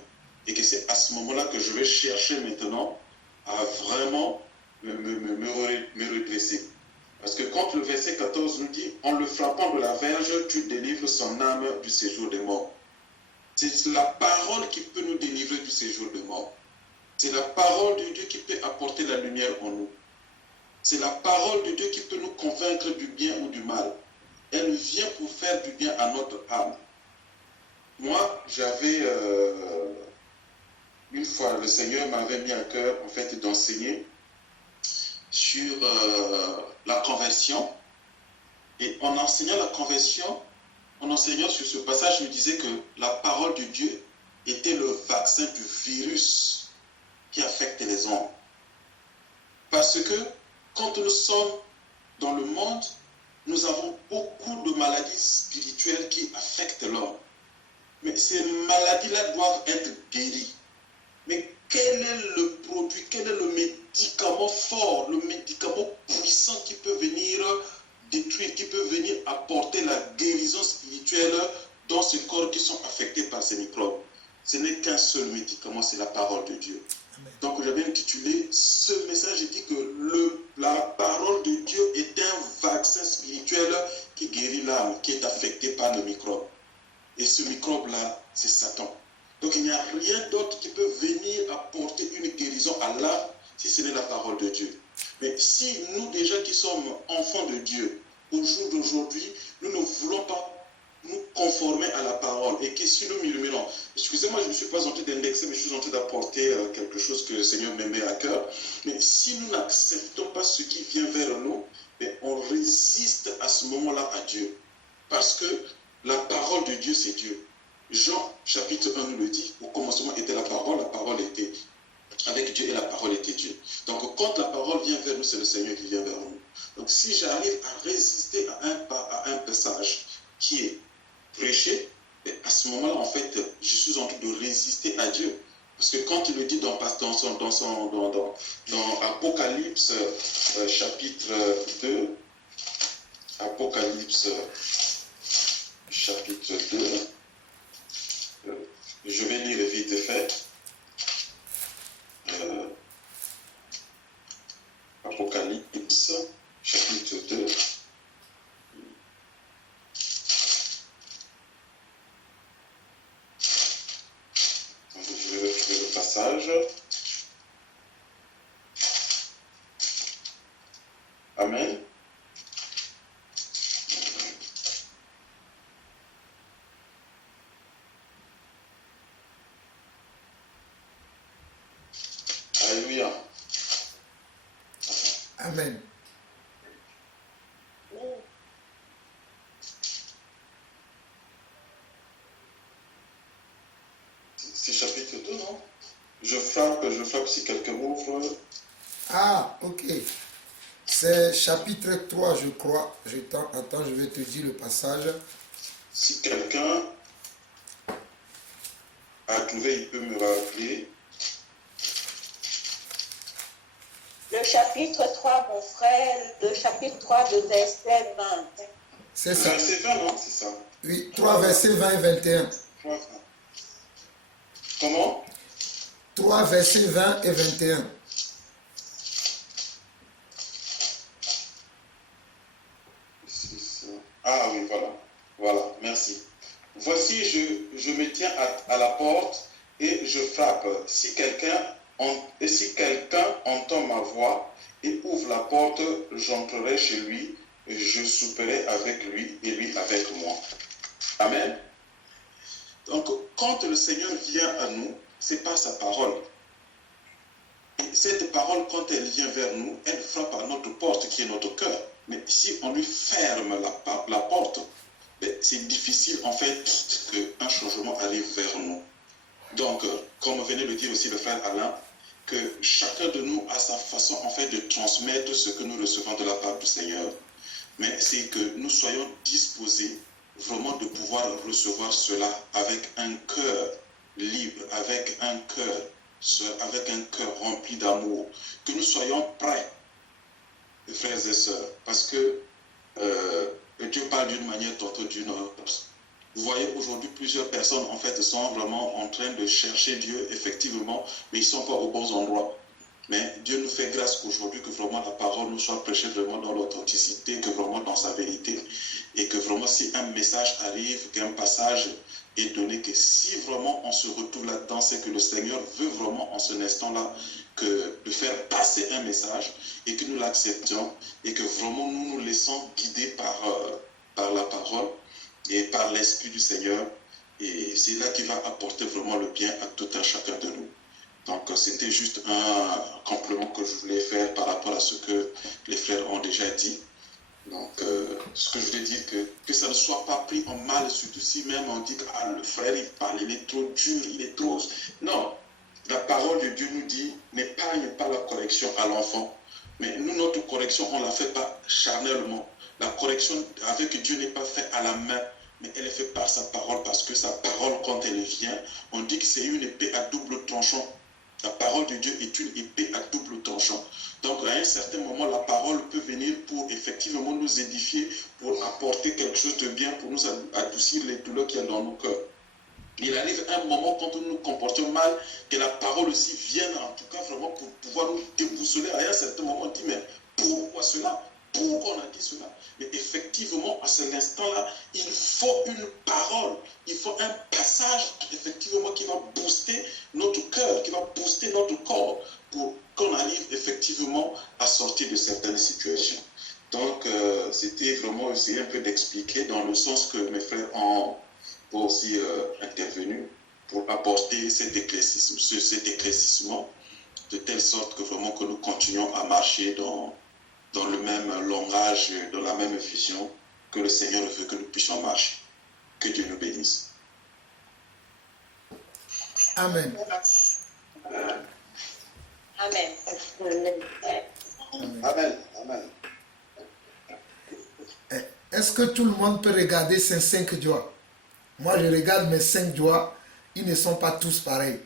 et que c'est à ce moment-là que je vais chercher maintenant à vraiment me redresser. Parce que quand le verset 14 nous dit « En le frappant de la verge, tu délivres son âme du séjour des morts ». C'est la parole qui peut nous délivrer du séjour des morts. C'est la parole de Dieu qui peut apporter la lumière en nous. C'est la parole de Dieu qui peut nous convaincre du bien ou du mal. Elle vient pour faire du bien à notre âme. Moi, j'avais... une fois, le Seigneur m'avait mis à cœur, en fait, d'enseigner sur la conversion. Et en enseignant la conversion, en enseignant sur ce passage, je me disais que la parole de Dieu était le vaccin du virus qui affecte les hommes. Parce que quand nous sommes dans le monde, nous avons beaucoup de maladies spirituelles qui affectent l'homme. Mais ces maladies-là doivent être guéries. Mais quel est le produit, quel est le médicament fort, le médicament puissant qui peut venir détruire, qui peut venir apporter la guérison spirituelle dans ces corps qui sont affectés par ces microbes? Ce n'est qu'un seul médicament, c'est la parole de Dieu. Amen. Donc j'avais intitulé ce message, j'ai dit que la parole de Dieu est un vaccin spirituel qui guérit l'âme, qui est affectée par le microbe. Et ce microbe-là, c'est Satan. Donc il n'y a rien d'autre qui peut venir apporter une guérison à l'âme si ce n'est la parole de Dieu. Mais si nous déjà qui sommes enfants de Dieu, au jour d'aujourd'hui, nous ne voulons pas nous conformer à la parole et que si nous murmurons, excusez-moi, je ne suis pas en train d'indexer, mais je suis en train d'apporter quelque chose que le Seigneur me met à cœur. Mais si nous n'acceptons pas ce qui vient vers nous, on résiste à ce moment-là à Dieu. Parce que la parole de Dieu, c'est Dieu. Jean, chapitre 1, nous le dit, au commencement était la parole était avec Dieu et la parole était Dieu. Donc quand la parole vient vers nous, c'est le Seigneur qui vient vers nous. Donc si j'arrive à résister à un passage qui est prêché, à ce moment-là, en fait, je suis en train de résister à Dieu. Parce que quand il le dit dans Apocalypse chapitre 2, Apocalypse chapitre 2, je vais lire vite fait. Apocalypse chapitre 2. Je vais retrouver le passage. Amen. Alléluia. Amen. C'est chapitre 2, non? Je frappe si quelqu'un m'ouvre. Ah, ok. C'est chapitre 3, je crois. Attends, je vais te dire le passage. Si quelqu'un a trouvé, il peut me rappeler. Le chapitre 3, mon frère, le chapitre 3 de verset 20. C'est ça. Verset 20, non? C'est ça. Oui, 3 versets 20 et 21. 3, 20. Comment? 3 versets 20 et 21. Ah oui, voilà. Voilà, merci. Voici, je me tiens à la porte et je frappe. Si quelqu'un entend ma voix et ouvre la porte, j'entrerai chez lui, je souperai avec lui et lui avec moi. Amen. Donc, quand le Seigneur vient à nous, c'est par sa parole. Et cette parole, quand elle vient vers nous, elle frappe à notre porte qui est notre cœur. Mais si on lui ferme la porte, c'est difficile en fait qu'un changement arrive vers nous. Donc, comme venait de dire aussi le frère Alain, que chacun de nous a sa façon en fait de transmettre ce que nous recevons de la part du Seigneur. Mais c'est que nous soyons disposés vraiment de pouvoir recevoir cela avec un cœur libre, avec un cœur rempli d'amour. Que nous soyons prêts frères et sœurs, parce que Dieu parle d'une manière, tantôt d'une autre. Vous voyez, aujourd'hui, plusieurs personnes, en fait, sont vraiment en train de chercher Dieu, effectivement, mais ils ne sont pas aux bons endroits. Mais Dieu nous fait grâce qu'aujourd'hui, que vraiment la parole nous soit prêchée vraiment dans l'authenticité, que vraiment dans sa vérité, et que vraiment si un message arrive, qu'un passage est donné, que si vraiment on se retrouve là-dedans, c'est que le Seigneur veut vraiment en ce instant-là que de faire passer un message et que nous l'acceptions et que vraiment nous nous laissons guider par la parole et par l'Esprit du Seigneur. Et c'est là qui va apporter vraiment le bien à tout un chacun de nous. Donc c'était juste un complément que je voulais faire par rapport à ce que les frères ont déjà dit. Donc ce que je voulais dire, que ça ne soit pas pris en mal, surtout si même on dit que le frère il parle, il est trop dur, il est trop... Non, la parole de Dieu nous dit, n'épargne pas la correction à l'enfant. Mais nous, notre correction, on ne la fait pas charnellement. La correction avec Dieu n'est pas faite à la main, mais elle est faite par sa parole, parce que sa parole, quand elle vient, on dit que c'est une épée à double tranchant. La parole de Dieu est une épée à double tranchant. Donc, à un certain moment, la parole peut venir pour effectivement nous édifier, pour apporter quelque chose de bien, pour nous adoucir les douleurs qu'il y a dans nos cœurs. Il arrive un moment quand nous nous comportons mal, que la parole aussi vienne, en tout cas vraiment pour pouvoir nous déboussoler. À un certain moment, on dit, mais pourquoi cela? Pourquoi on a dit cela? Mais effectivement, à cet instant-là, il faut une parole, il faut un passage, effectivement, qui va booster notre cœur, qui va booster notre corps, pour qu'on arrive effectivement à sortir de certaines situations. Donc, c'était vraiment essayer un peu d'expliquer dans le sens que mes frères ont aussi intervenu pour apporter cet éclaircissement, de telle sorte que vraiment que nous continuons à marcher dans le même langage, dans la même vision que le Seigneur veut que nous puissions marcher. Que Dieu nous bénisse. Amen. Amen. Amen. Amen. Est-ce que tout le monde peut regarder ces 5 doigts? Moi, je regarde mes 5 doigts, ils ne sont pas tous pareils.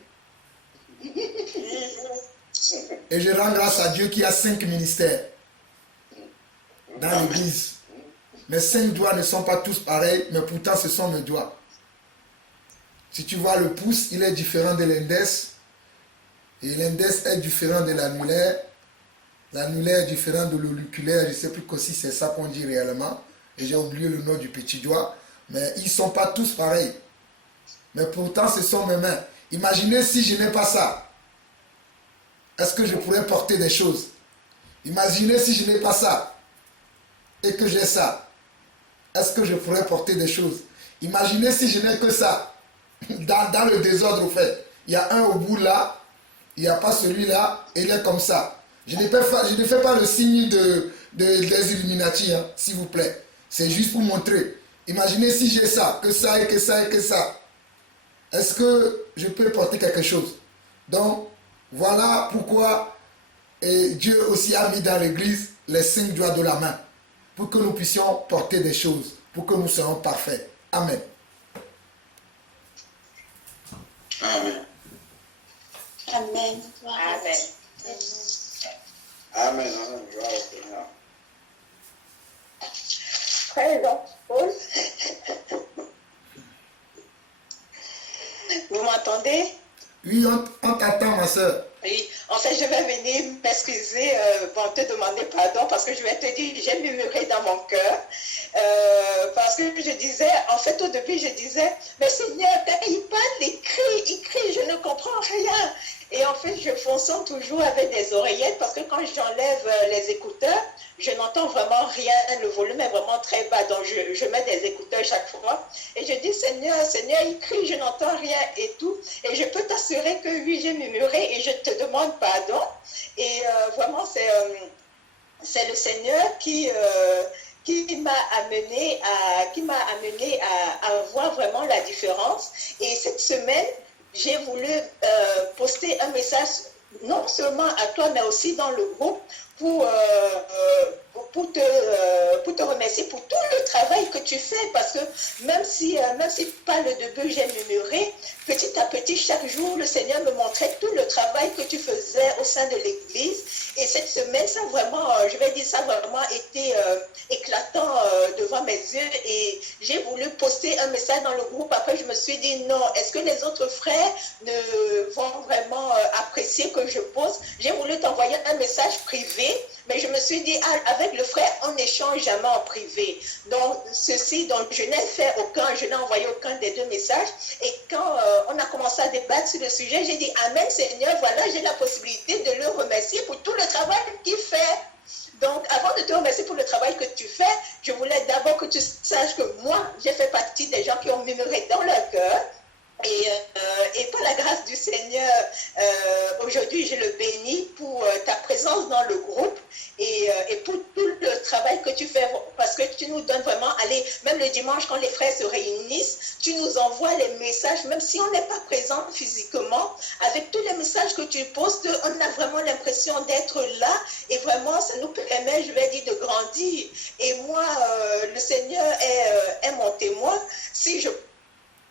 Et je rends grâce à Dieu qui a 5 ministères dans l'église. Mes 5 doigts ne sont pas tous pareils, mais pourtant ce sont mes doigts. Si tu vois le pouce, il est différent de l'index. Et l'index est différent de l'annulaire. L'annulaire est différent de l'auriculaire. Je ne sais plus si c'est ça qu'on dit réellement. Et j'ai oublié le nom du petit doigt. Mais ils ne sont pas tous pareils. Mais pourtant, ce sont mes mains. Imaginez si je n'ai pas ça. Est-ce que je pourrais porter des choses? Imaginez si je n'ai pas ça. Et que j'ai ça. Est-ce que je pourrais porter des choses? Imaginez si je n'ai que ça. Dans le désordre, au fait. Il y a un au bout là. Il n'y a pas celui-là. Et il est comme ça. Je ne fais pas le signe des Illuminati, hein, s'il vous plaît. C'est juste pour montrer. Imaginez si j'ai ça, que ça et que ça et que ça. Est-ce que je peux porter quelque chose? Donc, voilà pourquoi Dieu aussi a mis dans l'église les 5 doigts de la main. Pour que nous puissions porter des choses. Pour que nous soyons parfaits. Amen. Amen. Amen. Amen. Amen. Amen. Gloire au Seigneur. Frère Jean-Paul, vous m'entendez? Oui, on t'attend, ma soeur. Oui, en fait, je vais venir m'excuser, te demander pardon parce que je vais te dire, j'ai murmuré dans mon cœur. Parce que je disais, en fait, au début, je disais, mais Seigneur, il parle, il crie, je ne comprends rien. Et en fait, je fonctionne toujours avec des oreillettes parce que quand j'enlève les écouteurs, je n'entends vraiment rien, le volume est vraiment très bas, donc je mets des écouteurs chaque fois. Et je dis, Seigneur, il crie, je n'entends rien et tout. Et je peux t'assurer que oui, j'ai murmuré et je te demande pardon. Et vraiment, c'est le Seigneur qui m'a amené à voir vraiment la différence. Et cette semaine, j'ai voulu poster un message non seulement à toi, mais aussi dans le groupe, pour, pour te remercier pour tout le travail que tu fais, parce que même si pas le début j'ai murmuré, petit à petit, chaque jour, le Seigneur me montrait tout le travail que tu faisais au sein de l'Église. Et cette semaine, ça vraiment, je vais dire, ça a vraiment été éclatant devant mes yeux. Et j'ai voulu poster un message dans le groupe. Après, je me suis dit, non, est-ce que les autres frères ne vont vraiment apprécier que je poste? J'ai voulu t'envoyer un message privé, mais je me suis dit, ah, avec le frère, on n'échange jamais en privé. Donc, je n'ai envoyé aucun des deux messages. Et quand on a commencé à débattre sur le sujet, j'ai dit, Amen Seigneur, voilà, j'ai la possibilité de le remercier pour tout le travail qu'il fait. Donc, avant de te remercier pour le travail que tu fais, je voulais d'abord que tu saches que moi, j'ai fait partie des gens qui ont murmuré dans leur cœur. Et par la grâce du Seigneur, aujourd'hui, je le bénis pour ta présence dans le groupe et pour tout le travail que tu fais, parce que tu nous donnes vraiment, allez, même le dimanche, quand les frères se réunissent, tu nous envoies les messages, même si on n'est pas présent physiquement, avec tous les messages que tu postes, on a vraiment l'impression d'être là, et vraiment, ça nous permet, je vais dire, de grandir. Et moi, le Seigneur est mon témoin. Si je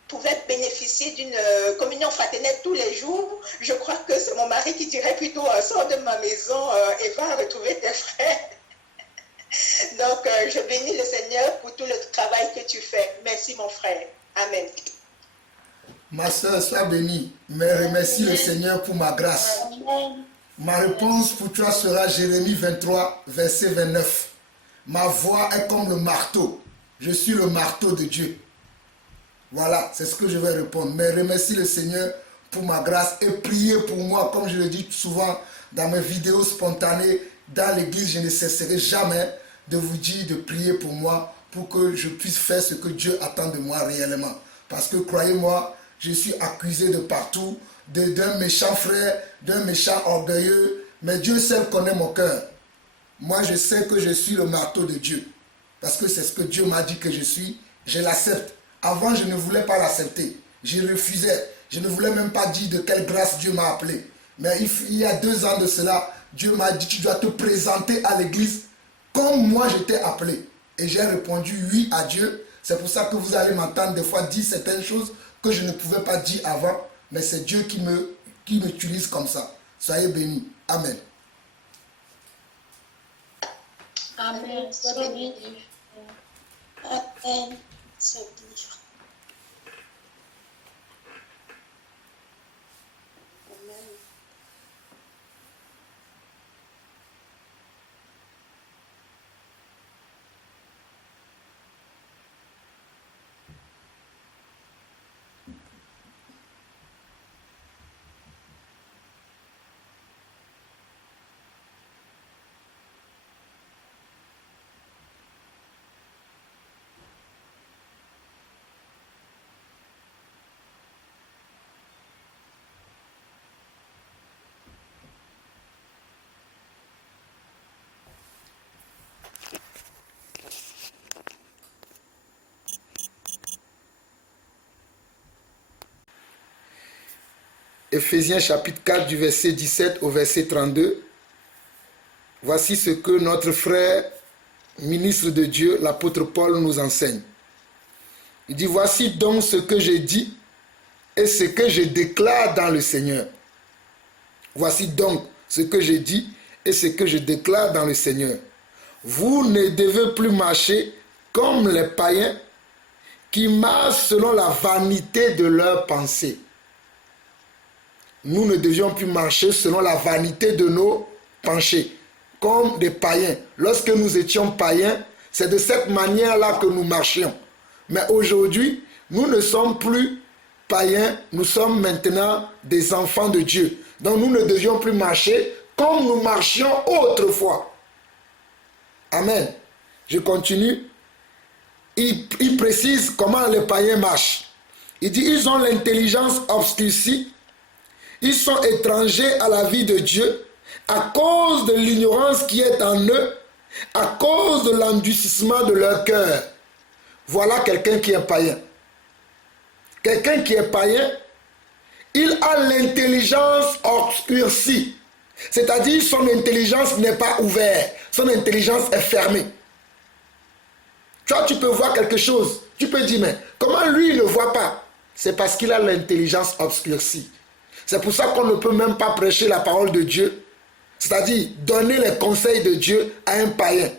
pouvait bénéficier d'une communion fraternelle tous les jours, je crois que c'est mon mari qui dirait plutôt sors de ma maison et va retrouver tes frères. Donc, je bénis le Seigneur pour tout le travail que tu fais. Merci mon frère. Amen. Ma soeur, sois bénie, mais remercie le Seigneur pour ma grâce. Ma réponse pour toi sera Jérémie 23, verset 29. Ma voix est comme le marteau. Je suis le marteau de Dieu. Voilà, c'est ce que je vais répondre. Mais remercie le Seigneur pour ma grâce et priez pour moi. Comme je le dis souvent dans mes vidéos spontanées, dans l'église, je ne cesserai jamais de vous dire de prier pour moi pour que je puisse faire ce que Dieu attend de moi réellement. Parce que croyez-moi, je suis accusé de partout, d'un méchant frère, d'un méchant orgueilleux. Mais Dieu seul connaît mon cœur. Moi, je sais que je suis le marteau de Dieu. Parce que c'est ce que Dieu m'a dit que je suis. Je l'accepte. Avant, je ne voulais pas l'accepter. Je refusais. Je ne voulais même pas dire de quelle grâce Dieu m'a appelé. Mais il y a 2 ans de cela, Dieu m'a dit, tu dois te présenter à l'église comme moi je t'ai appelé. Et j'ai répondu oui à Dieu. C'est pour ça que vous allez m'entendre des fois dire certaines choses que je ne pouvais pas dire avant. Mais c'est Dieu qui m'utilise comme ça. Soyez bénis. Amen. Amen. Sois béni. Amen. Sois béni. Éphésiens chapitre 4 du verset 17 au verset 32. Voici ce que notre frère, ministre de Dieu, l'apôtre Paul nous enseigne. Il dit, voici donc ce que j'ai dit et ce que je déclare dans le Seigneur. Voici donc ce que j'ai dit et ce que je déclare dans le Seigneur. Vous ne devez plus marcher comme les païens qui marchent selon la vanité de leurs pensées. Nous ne devions plus marcher selon la vanité de nos pensées, comme des païens. Lorsque nous étions païens, c'est de cette manière-là que nous marchions. Mais aujourd'hui, nous ne sommes plus païens, nous sommes maintenant des enfants de Dieu. Donc nous ne devions plus marcher comme nous marchions autrefois. Amen. Je continue. Il précise comment les païens marchent. Il dit, ils ont l'intelligence obscurcie. Ils sont étrangers à la vie de Dieu à cause de l'ignorance qui est en eux, à cause de l'endurcissement de leur cœur. Voilà quelqu'un qui est païen. Quelqu'un qui est païen, il a l'intelligence obscurcie. C'est-à-dire son intelligence n'est pas ouverte, son intelligence est fermée. Tu peux voir quelque chose, tu peux dire, mais comment lui il ne voit pas? C'est parce qu'il a l'intelligence obscurcie. C'est pour ça qu'on ne peut même pas prêcher la parole de Dieu, c'est-à-dire donner les conseils de Dieu à un païen.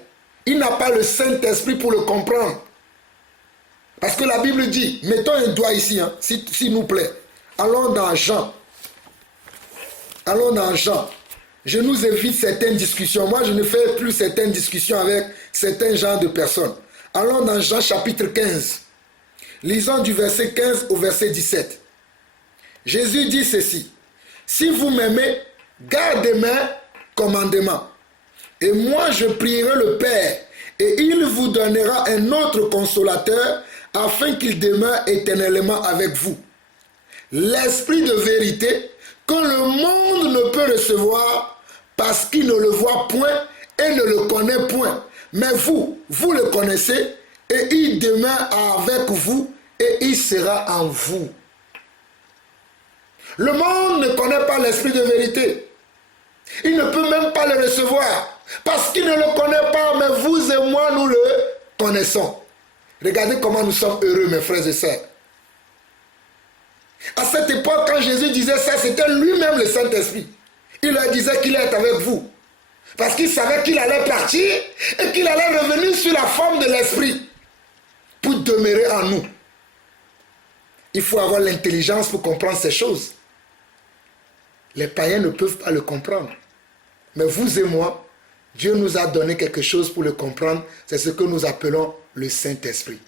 Il n'a pas le Saint-Esprit pour le comprendre. Parce que la Bible dit, mettons un doigt ici, hein, s'il nous plaît. Allons dans Jean. Allons dans Jean. Je nous évite certaines discussions. Moi, je ne fais plus certaines discussions avec certains genres de personnes. Allons dans Jean chapitre 15. Lisons du verset 15 au verset 17. Jésus dit ceci. Si vous m'aimez, gardez mes commandements. Et moi, je prierai le Père, et il vous donnera un autre consolateur, afin qu'il demeure éternellement avec vous. L'Esprit de vérité, que le monde ne peut recevoir, parce qu'il ne le voit point et ne le connaît point. Mais vous le connaissez, et il demeure avec vous, et il sera en vous. Le monde ne connaît pas l'Esprit de vérité. Il ne peut même pas le recevoir, parce qu'il ne le connaît pas, mais vous et moi, nous le connaissons. Regardez comment nous sommes heureux, mes frères et sœurs. À cette époque, quand Jésus disait ça, c'était lui-même le Saint-Esprit. Il leur disait qu'il est avec vous. Parce qu'il savait qu'il allait partir et qu'il allait revenir sur la forme de l'Esprit pour demeurer en nous. Il faut avoir l'intelligence pour comprendre ces choses. Les païens ne peuvent pas le comprendre. Mais vous et moi, Dieu nous a donné quelque chose pour le comprendre. C'est ce que nous appelons le Saint-Esprit.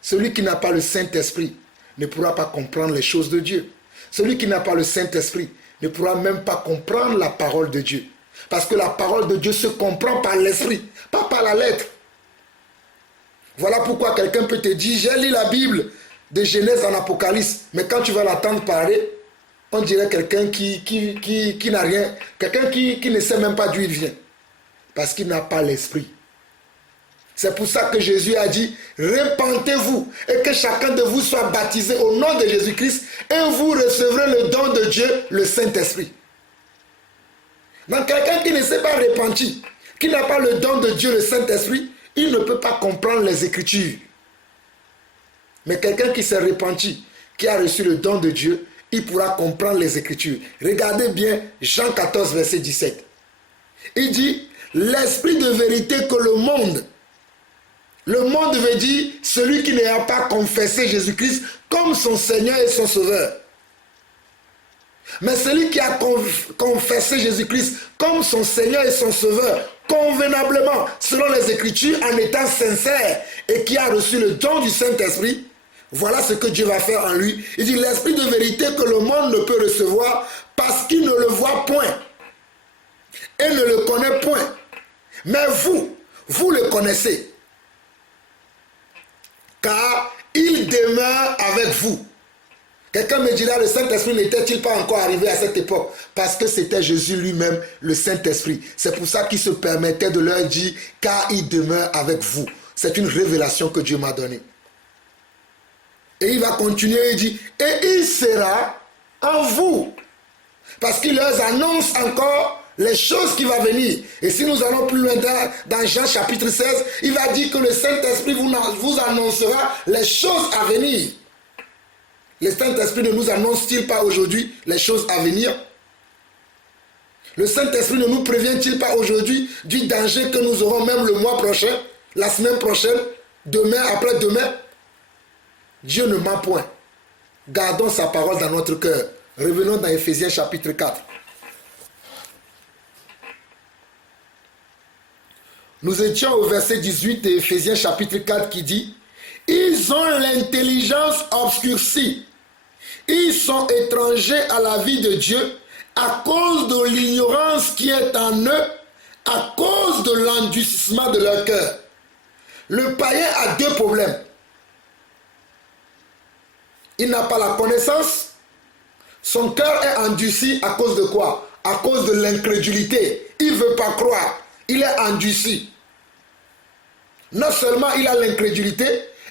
Celui qui n'a pas le Saint-Esprit ne pourra pas comprendre les choses de Dieu. Celui qui n'a pas le Saint-Esprit ne pourra même pas comprendre la parole de Dieu. Parce que la parole de Dieu se comprend par l'Esprit, pas par la lettre. Voilà pourquoi quelqu'un peut te dire, j'ai lu la Bible de Genèse en Apocalypse, mais quand tu vas l'entendre parler, on dirait quelqu'un qui n'a rien, quelqu'un qui ne sait même pas d'où il vient. Parce qu'il n'a pas l'Esprit. C'est pour ça que Jésus a dit, répentez-vous et que chacun de vous soit baptisé au nom de Jésus-Christ et vous recevrez le don de Dieu, le Saint-Esprit. Donc quelqu'un qui ne s'est pas repenti, qui n'a pas le don de Dieu, le Saint-Esprit, il ne peut pas comprendre les Écritures. Mais quelqu'un qui s'est repenti, qui a reçu le don de Dieu, il pourra comprendre les Écritures. Regardez bien Jean 14, verset 17. Il dit, l'Esprit de vérité que le monde veut dire celui qui n'a pas confessé Jésus-Christ comme son Seigneur et son Sauveur. Mais celui qui a confessé Jésus-Christ comme son Seigneur et son Sauveur, convenablement, selon les Écritures, en étant sincère, et qui a reçu le don du Saint-Esprit, voilà ce que Dieu va faire en lui. Il dit, l'Esprit de vérité que le monde ne peut recevoir parce qu'il ne le voit point et ne le connaît point. Mais vous le connaissez, car il demeure avec vous. Quelqu'un me dira, le Saint-Esprit n'était-il pas encore arrivé à cette époque? Parce que c'était Jésus lui-même, le Saint-Esprit. C'est pour ça qu'il se permettait de leur dire, car il demeure avec vous. C'est une révélation que Dieu m'a donnée. Et il va continuer, il dit, et il sera en vous. Parce qu'il leur annonce encore les choses qui vont venir. Et si nous allons plus loin dans Jean chapitre 16, il va dire que le Saint-Esprit vous annoncera les choses à venir. Le Saint-Esprit ne nous annonce-t-il pas aujourd'hui les choses à venir? Le Saint-Esprit ne nous prévient-il pas aujourd'hui du danger que nous aurons même le mois prochain, la semaine prochaine, demain, après-demain? Dieu ne ment point. Gardons sa parole dans notre cœur. Revenons dans Éphésiens chapitre 4. Nous étions au verset 18 de Éphésiens chapitre 4 qui dit, « Ils ont l'intelligence obscurcie. Ils sont étrangers à la vie de Dieu à cause de l'ignorance qui est en eux, à cause de l'endurcissement de leur cœur. » Le païen a deux problèmes. Il n'a pas la connaissance. Son cœur est endurci à cause de quoi? À cause de l'incrédulité. Il ne veut pas croire. Il est endurci. Non seulement il a l'incrédulité,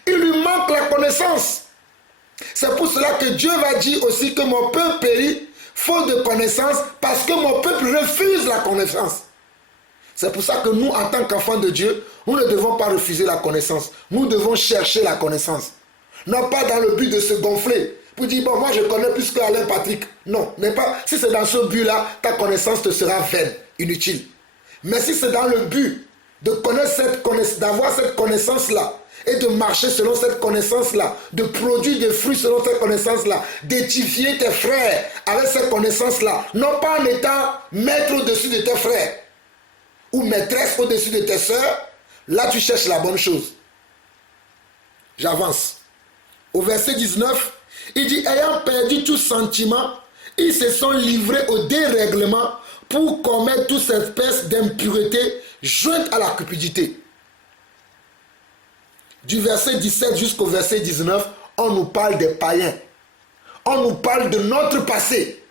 il lui manque la connaissance. C'est pour cela que Dieu va dire aussi que mon peuple périt faute de connaissance, parce que mon peuple refuse la connaissance. C'est pour ça que nous, en tant qu'enfants de Dieu, nous ne devons pas refuser la connaissance. Nous devons chercher la connaissance. Non pas dans le but de se gonfler, pour dire, bon, moi je connais plus qu'Alain Patrick. Non, mais pas. Si c'est dans ce but-là, ta connaissance te sera vaine, inutile. Mais si c'est dans le but de connaître d'avoir cette connaissance-là, et de marcher selon cette connaissance-là, de produire des fruits selon cette connaissance-là, d'édifier tes frères avec cette connaissance-là, non pas en étant maître au-dessus de tes frères, ou maîtresse au-dessus de tes sœurs, là tu cherches la bonne chose. J'avance. Au verset 19, il dit, ayant perdu tout sentiment, ils se sont livrés au dérèglement pour commettre toute espèce d'impureté jointe à la cupidité. Du verset 17 jusqu'au verset 19, on nous parle des païens. On nous parle de notre passé.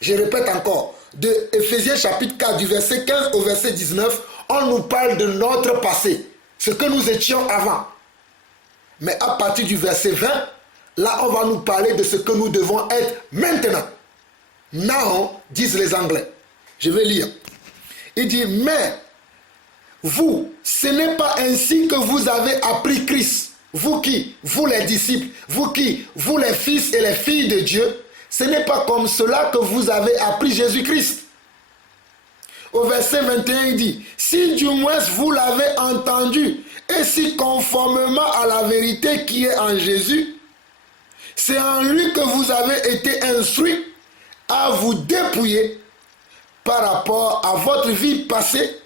Je répète encore, de Éphésiens chapitre 4, du verset 15 au verset 19, on nous parle de notre passé, ce que nous étions avant. Mais à partir du verset 20, là on va nous parler de ce que nous devons être maintenant. Now, disent les Anglais. Je vais lire. Il dit, mais vous, ce n'est pas ainsi que vous avez appris Christ. Vous qui, vous les disciples, vous qui, vous les fils et les filles de Dieu, ce n'est pas comme cela que vous avez appris Jésus-Christ. Au verset 21, il dit, si du moins vous l'avez entendu, et si conformément à la vérité qui est en Jésus, c'est en lui que vous avez été instruits à vous dépouiller par rapport à votre vie passée,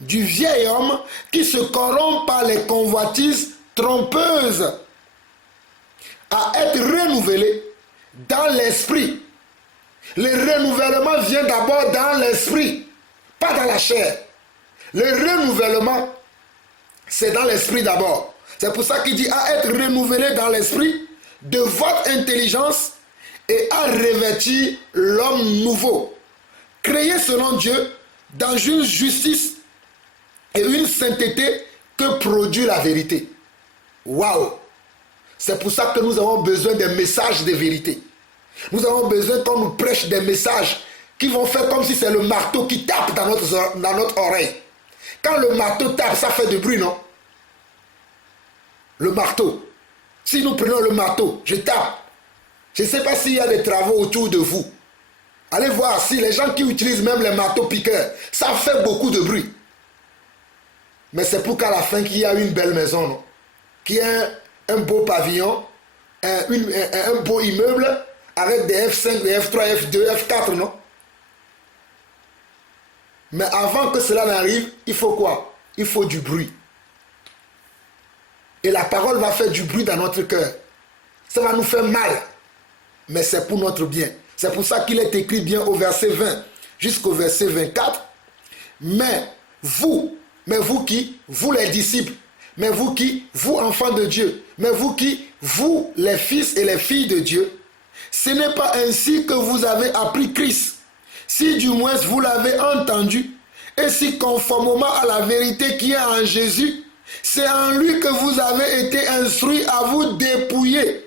du vieil homme qui se corrompt par les convoitises trompeuses, à être renouvelé dans l'esprit. Le renouvellement vient d'abord dans l'esprit, pas dans la chair. Le renouvellement, c'est dans l'esprit d'abord. C'est pour ça qu'il dit à être renouvelé dans l'esprit de votre intelligence et à revêtir l'homme nouveau, créé selon Dieu dans une justice et une sainteté que produit la vérité. Waouh! C'est pour ça que nous avons besoin des messages de vérité. Nous avons besoin qu'on nous prêche des messages qui vont faire comme si c'est le marteau qui tape dans notre oreille. Quand le marteau tape, ça fait du bruit, non? Le marteau. Si nous prenons le marteau, je tape. Je ne sais pas s'il y a des travaux autour de vous. Allez voir si les gens qui utilisent même les marteaux piqueurs, ça fait beaucoup de bruit. Mais c'est pour qu'à la fin qu'il y a une belle maison, non? Qu'il y ait un beau pavillon, un beau immeuble avec des F5, des F3, F2, F4, non? Mais avant que cela n'arrive, il faut quoi? Il faut du bruit. Et la parole va faire du bruit dans notre cœur. Ça va nous faire mal. Mais c'est pour notre bien. C'est pour ça qu'il est écrit bien au verset 20 jusqu'au verset 24. Mais vous qui, vous les disciples, mais vous qui, vous enfants de Dieu, mais vous qui, vous les fils et les filles de Dieu, ce n'est pas ainsi que vous avez appris Christ. Si du moins vous l'avez entendu, et si conformément à la vérité qui est en Jésus, c'est en lui que vous avez été instruits à vous dépouiller.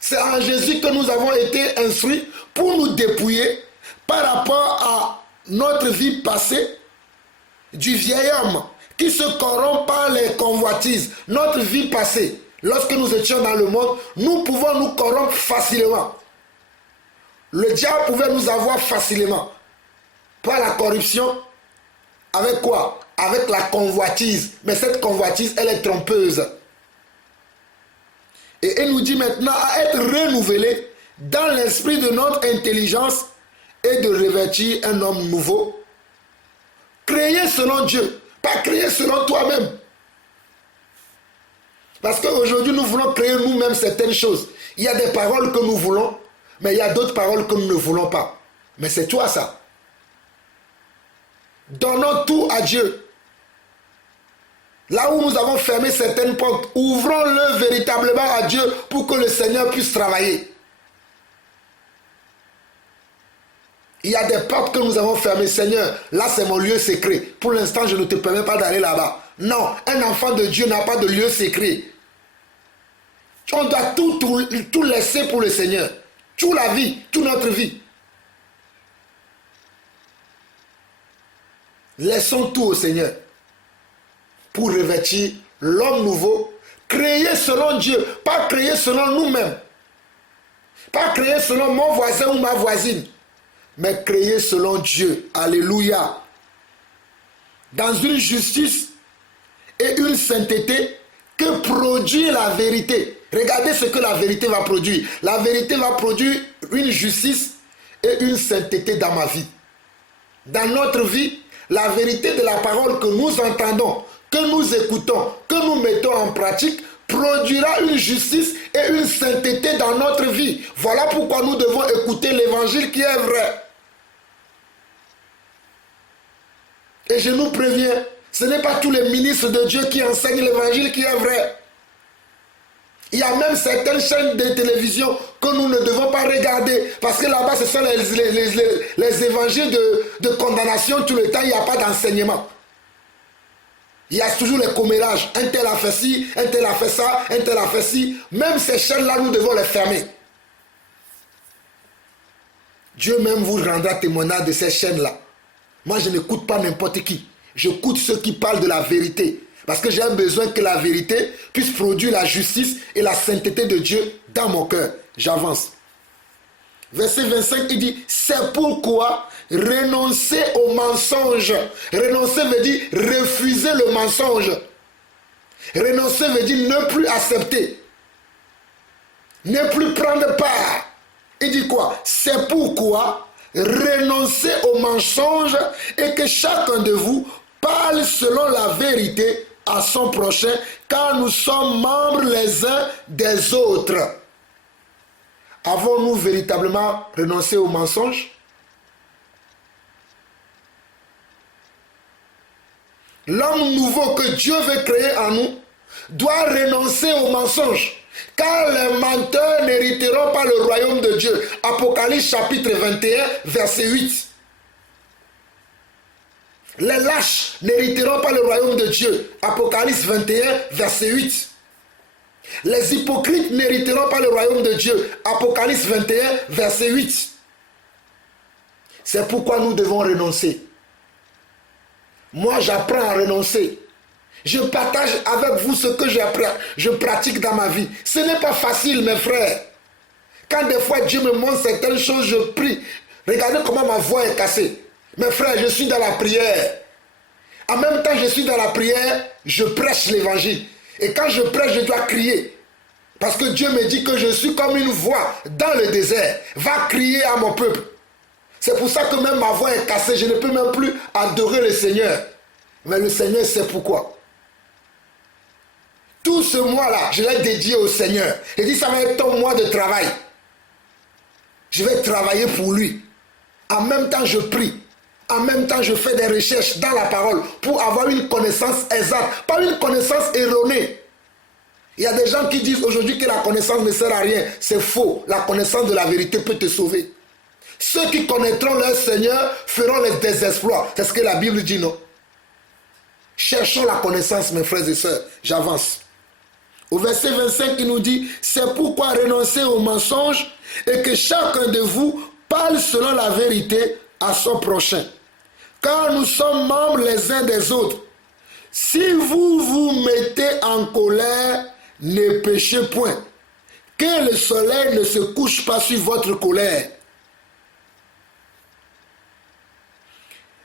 C'est en Jésus que nous avons été instruits pour nous dépouiller par rapport à notre vie passée du vieil homme qui se corrompt par les convoitises. Notre vie passée, lorsque nous étions dans le monde, nous pouvons nous corrompre facilement. Le diable pouvait nous avoir facilement par la corruption. Avec quoi? Avec la convoitise. Mais cette convoitise, elle est trompeuse. Et il nous dit maintenant à être renouvelé dans l'esprit de notre intelligence et de revêtir un homme nouveau. Créé selon Dieu, pas créé selon toi-même. Parce qu'aujourd'hui, nous voulons créer nous-mêmes certaines choses. Il y a des paroles que nous voulons, mais il y a d'autres paroles que nous ne voulons pas. Mais c'est toi ça. Donnons tout à Dieu. Là où nous avons fermé certaines portes, ouvrons-le véritablement à Dieu pour que le Seigneur puisse travailler. Il y a des portes que nous avons fermées. Seigneur, là c'est mon lieu secret. Pour l'instant, je ne te permets pas d'aller là-bas. Non, un enfant de Dieu n'a pas de lieu secret. On doit tout laisser pour le Seigneur. toute la vie, toute notre vie. Laissons tout au Seigneur pour revêtir l'homme nouveau, créé selon Dieu, pas créé selon nous-mêmes, pas créé selon mon voisin ou ma voisine, mais créé selon Dieu. Alléluia. Dans une justice et une sainteté que produit la vérité. Regardez ce que la vérité va produire. La vérité va produire une justice et une sainteté dans ma vie. Dans notre vie, la vérité de la parole que nous entendons, que nous écoutons, que nous mettons en pratique, produira une justice et une sainteté dans notre vie. Voilà pourquoi nous devons écouter l'évangile qui est vrai. Et je nous préviens, ce n'est pas tous les ministres de Dieu qui enseignent l'évangile qui est vrai. Il y a même certaines chaînes de télévision que nous ne devons pas regarder parce que là-bas, ce sont les évangiles de condamnation tout le temps, il n'y a pas d'enseignement. Il y a toujours les commérages. Un tel a fait ci, un tel a fait ça, un tel a fait ci. Même ces chaînes-là, nous devons les fermer. Dieu même vous rendra témoignage de ces chaînes-là. Moi, je n'écoute pas n'importe qui. J'écoute ceux qui parlent de la vérité. Parce que j'ai besoin que la vérité puisse produire la justice et la sainteté de Dieu dans mon cœur. J'avance. Verset 25, il dit, c'est pourquoi renoncer au mensonge. Renoncer veut dire refuser le mensonge. Renoncer veut dire ne plus accepter. Ne plus prendre part. Il dit quoi? C'est pourquoi renoncer au mensonge et que chacun de vous parle selon la vérité à son prochain, car nous sommes membres les uns des autres. Avons-nous véritablement renoncé au mensonge? L'homme nouveau que Dieu veut créer en nous doit renoncer au mensonge, car les menteurs n'hériteront pas le royaume de Dieu. Apocalypse chapitre 21, verset 8. Les lâches n'hériteront pas le royaume de Dieu. Apocalypse 21, verset 8. Les hypocrites n'hériteront pas le royaume de Dieu. Apocalypse 21, verset 8. C'est pourquoi nous devons renoncer. Moi, j'apprends à renoncer. Je partage avec vous ce que je pratique dans ma vie. Ce n'est pas facile, mes frères. Quand des fois Dieu me montre certaines choses, je prie. Regardez comment ma voix est cassée. Mes frères, je suis dans la prière. En même temps, je suis dans la prière, je prêche l'évangile. Et quand je prêche, je dois crier. Parce que Dieu me dit que je suis comme une voix dans le désert. Va crier à mon peuple. C'est pour ça que même ma voix est cassée. Je ne peux même plus adorer le Seigneur. Mais le Seigneur sait pourquoi. Tout ce mois-là, je l'ai dédié au Seigneur. Il dit, ça va être ton mois de travail. Je vais travailler pour lui. En même temps, je prie. En même temps, je fais des recherches dans la parole pour avoir une connaissance exacte, pas une connaissance erronée. Il y a des gens qui disent aujourd'hui que la connaissance ne sert à rien. C'est faux. La connaissance de la vérité peut te sauver. Ceux qui connaîtront leur Seigneur feront des exploits. C'est ce que la Bible dit, non? Cherchons la connaissance, mes frères et sœurs. J'avance. Au verset 25, il nous dit, c'est pourquoi renoncer au mensonge et que chacun de vous parle selon la vérité à son prochain. Car nous sommes membres les uns des autres. Si vous vous mettez en colère, ne péchez point. Que le soleil ne se couche pas sur votre colère.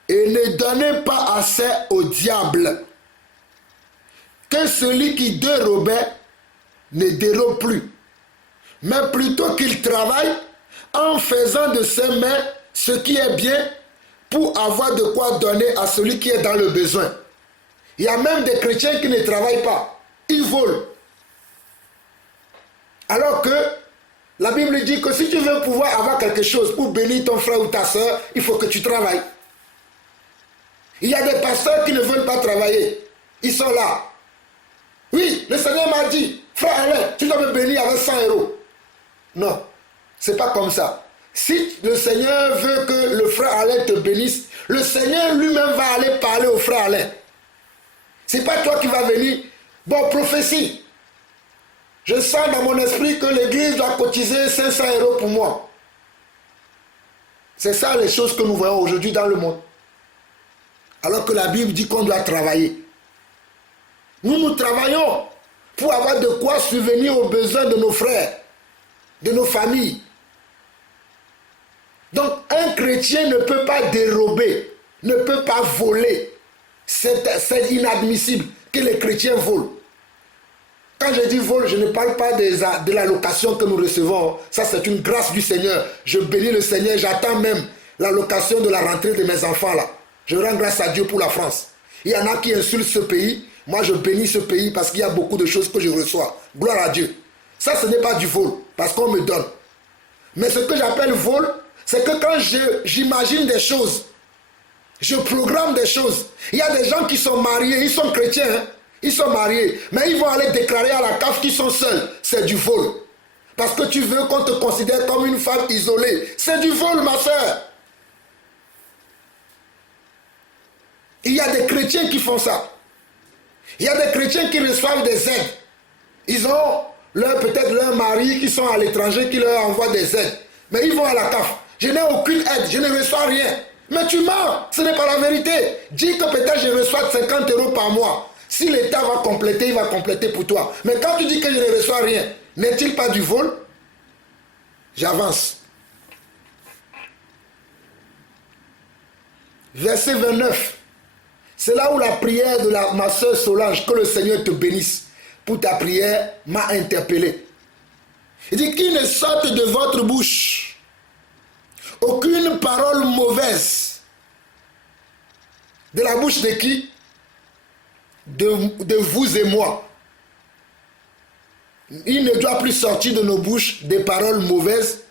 Et ne donnez pas assez au diable. Que celui qui dérobait ne dérobe plus, mais plutôt qu'il travaille en faisant de ses mains ce qui est bien pour avoir de quoi donner à celui qui est dans le besoin. Il y a même des chrétiens qui ne travaillent pas. Ils volent. Alors que la Bible dit que si tu veux pouvoir avoir quelque chose pour bénir ton frère ou ta soeur, il faut que tu travailles. Il y a des pasteurs qui ne veulent pas travailler. Ils sont là. Oui, le Seigneur m'a dit, frère Alain, tu dois me bénir avec 100 euros. Non, c'est pas comme ça. Si le Seigneur veut que le frère Alain te bénisse, le Seigneur lui-même va aller parler au frère Alain. C'est pas toi qui vas venir. Bon, prophétie. Je sens dans mon esprit que l'église doit cotiser 500 € pour moi. C'est ça les choses que nous voyons aujourd'hui dans le monde. Alors que la Bible dit qu'on doit travailler. Nous travaillons pour avoir de quoi subvenir aux besoins de nos frères, de nos familles. Donc un chrétien ne peut pas dérober, ne peut pas voler. C'est inadmissible que les chrétiens volent. Quand je dis vol, je ne parle pas de l'allocation que nous recevons. Ça, c'est une grâce du Seigneur. Je bénis le Seigneur. J'attends même l'allocation de la rentrée de mes enfants là. Je rends grâce à Dieu pour la France. Il y en a qui insultent ce pays. Moi, je bénis ce pays parce qu'il y a beaucoup de choses que je reçois. Gloire à Dieu. Ça, ce n'est pas du vol parce qu'on me donne. Mais ce que j'appelle vol, c'est que quand j'imagine des choses, je programme des choses. Il y a des gens qui sont mariés, ils sont chrétiens, hein? Ils sont mariés, mais ils vont aller déclarer à la CAF qu'ils sont seuls. C'est du vol. Parce que tu veux qu'on te considère comme une femme isolée. C'est du vol, ma soeur. Il y a des chrétiens qui font ça. Il y a des chrétiens qui reçoivent des aides. Ils ont peut-être leur mari qui sont à l'étranger qui leur envoie des aides. Mais ils vont à la CAF. Je n'ai aucune aide, je ne reçois rien. Mais tu mens, ce n'est pas la vérité. Dis que peut-être je reçois 50 € par mois. Si l'État va compléter, il va compléter pour toi. Mais quand tu dis que je ne reçois rien, n'est-il pas du vol? J'avance. Verset 29. C'est là où la prière de ma soeur Solange, que le Seigneur te bénisse, pour ta prière, m'a interpellé. Il dit qu'il ne sorte de votre bouche aucune parole mauvaise. De la bouche de qui? De vous et moi. Il ne doit plus sortir de nos bouches des paroles mauvaises.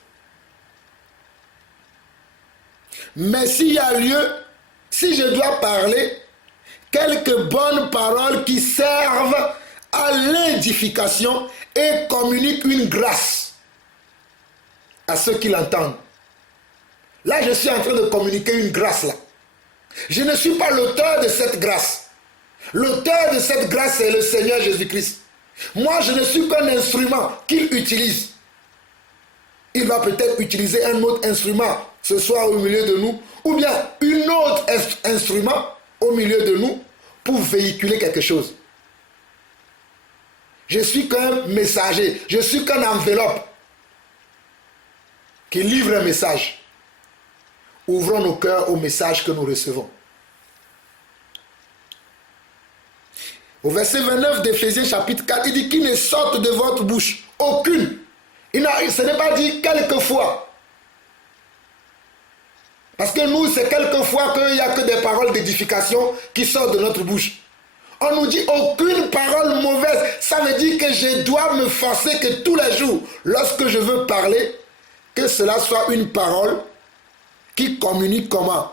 Mais s'il y a lieu, si je dois parler, quelques bonnes paroles qui servent à l'édification et communiquent une grâce à ceux qui l'entendent. Là, je suis en train de communiquer une grâce là. Je ne suis pas l'auteur de cette grâce. L'auteur de cette grâce, c'est le Seigneur Jésus-Christ. Moi, je ne suis qu'un instrument qu'il utilise. Il va peut-être utiliser un autre instrument ce soir au milieu de nous, ou bien un autre instrument au milieu de nous pour véhiculer quelque chose. Je suis qu'un messager, je suis qu'une enveloppe qui livre un message. Ouvrons nos cœurs au message que nous recevons. Au verset 29 d'Éphésiens chapitre 4, il dit qu'il ne sorte de votre bouche aucune. Ce n'est pas dit quelquefois. Parce que nous, c'est quelquefois qu'il n'y a que des paroles d'édification qui sortent de notre bouche. On nous dit aucune parole mauvaise. Ça veut dire que je dois me forcer que tous les jours, lorsque je veux parler, que cela soit une parole qui communique comment?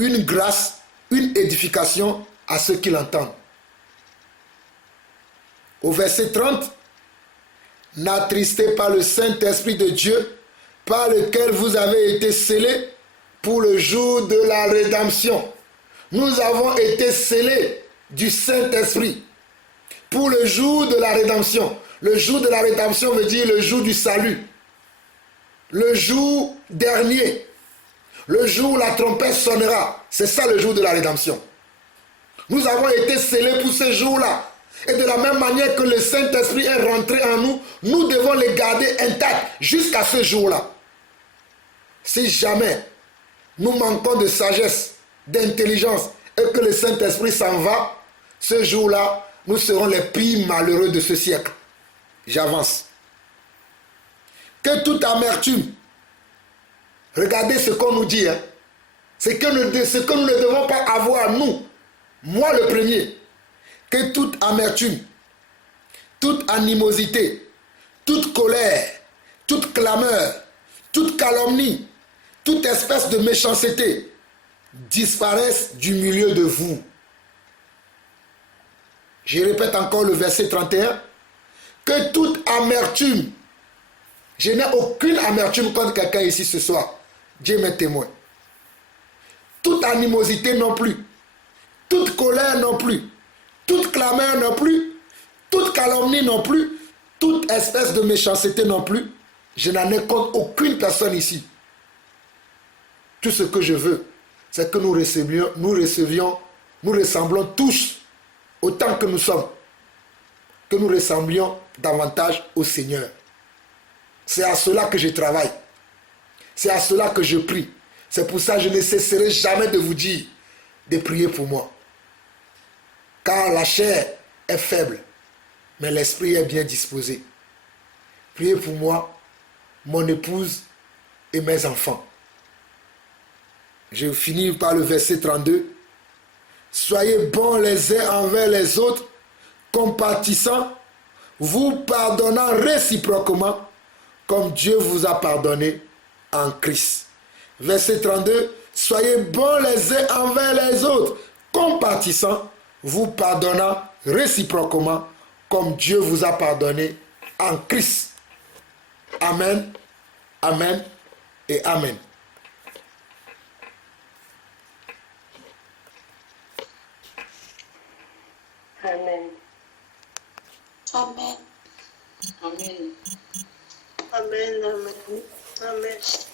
Une grâce, une édification à ceux qui l'entendent. Au verset 30, n'attristez pas le Saint-Esprit de Dieu, par lequel vous avez été scellés pour le jour de la rédemption. Nous avons été scellés du Saint-Esprit pour le jour de la rédemption. Le jour de la rédemption veut dire le jour du salut. Le jour dernier. Le jour où la trompette sonnera. C'est ça le jour de la rédemption. Nous avons été scellés pour ce jour-là. Et de la même manière que le Saint-Esprit est rentré en nous, nous devons les garder intacts jusqu'à ce jour-là. Si jamais nous manquons de sagesse, d'intelligence et que le Saint-Esprit s'en va, ce jour-là, nous serons les pires malheureux de ce siècle. J'avance. Que toute amertume, regardez ce qu'on nous dit, hein, ce que nous ne devons pas avoir, nous, moi le premier, que toute amertume, toute animosité, toute colère, toute clameur, toute calomnie, toute espèce de méchanceté disparaissent du milieu de vous. Je répète encore le verset 31. Que toute amertume, je n'ai aucune amertume contre quelqu'un ici ce soir. Dieu m'est témoin. Toute animosité non plus. Toute colère non plus. Toute clameur non plus. Toute calomnie non plus. toute espèce de méchanceté non plus. Je n'en ai contre aucune personne ici. Tout ce que je veux, c'est que nous ressemblons tous, autant que nous sommes, que nous ressemblions davantage au Seigneur. C'est à cela que je travaille. C'est à cela que je prie. C'est pour ça que je ne cesserai jamais de vous dire de prier pour moi. Car la chair est faible, mais l'esprit est bien disposé. Priez pour moi, mon épouse et mes enfants. Je finis par le verset 32. Soyez bons les uns envers les autres, compatissants, vous pardonnant réciproquement, comme Dieu vous a pardonné en Christ. Verset 32. Soyez bons les uns envers les autres, compatissants, vous pardonnant réciproquement, comme Dieu vous a pardonné en Christ. Amen, amen et amen. Amen. Amen. Amen. Amen. Amen. Amen.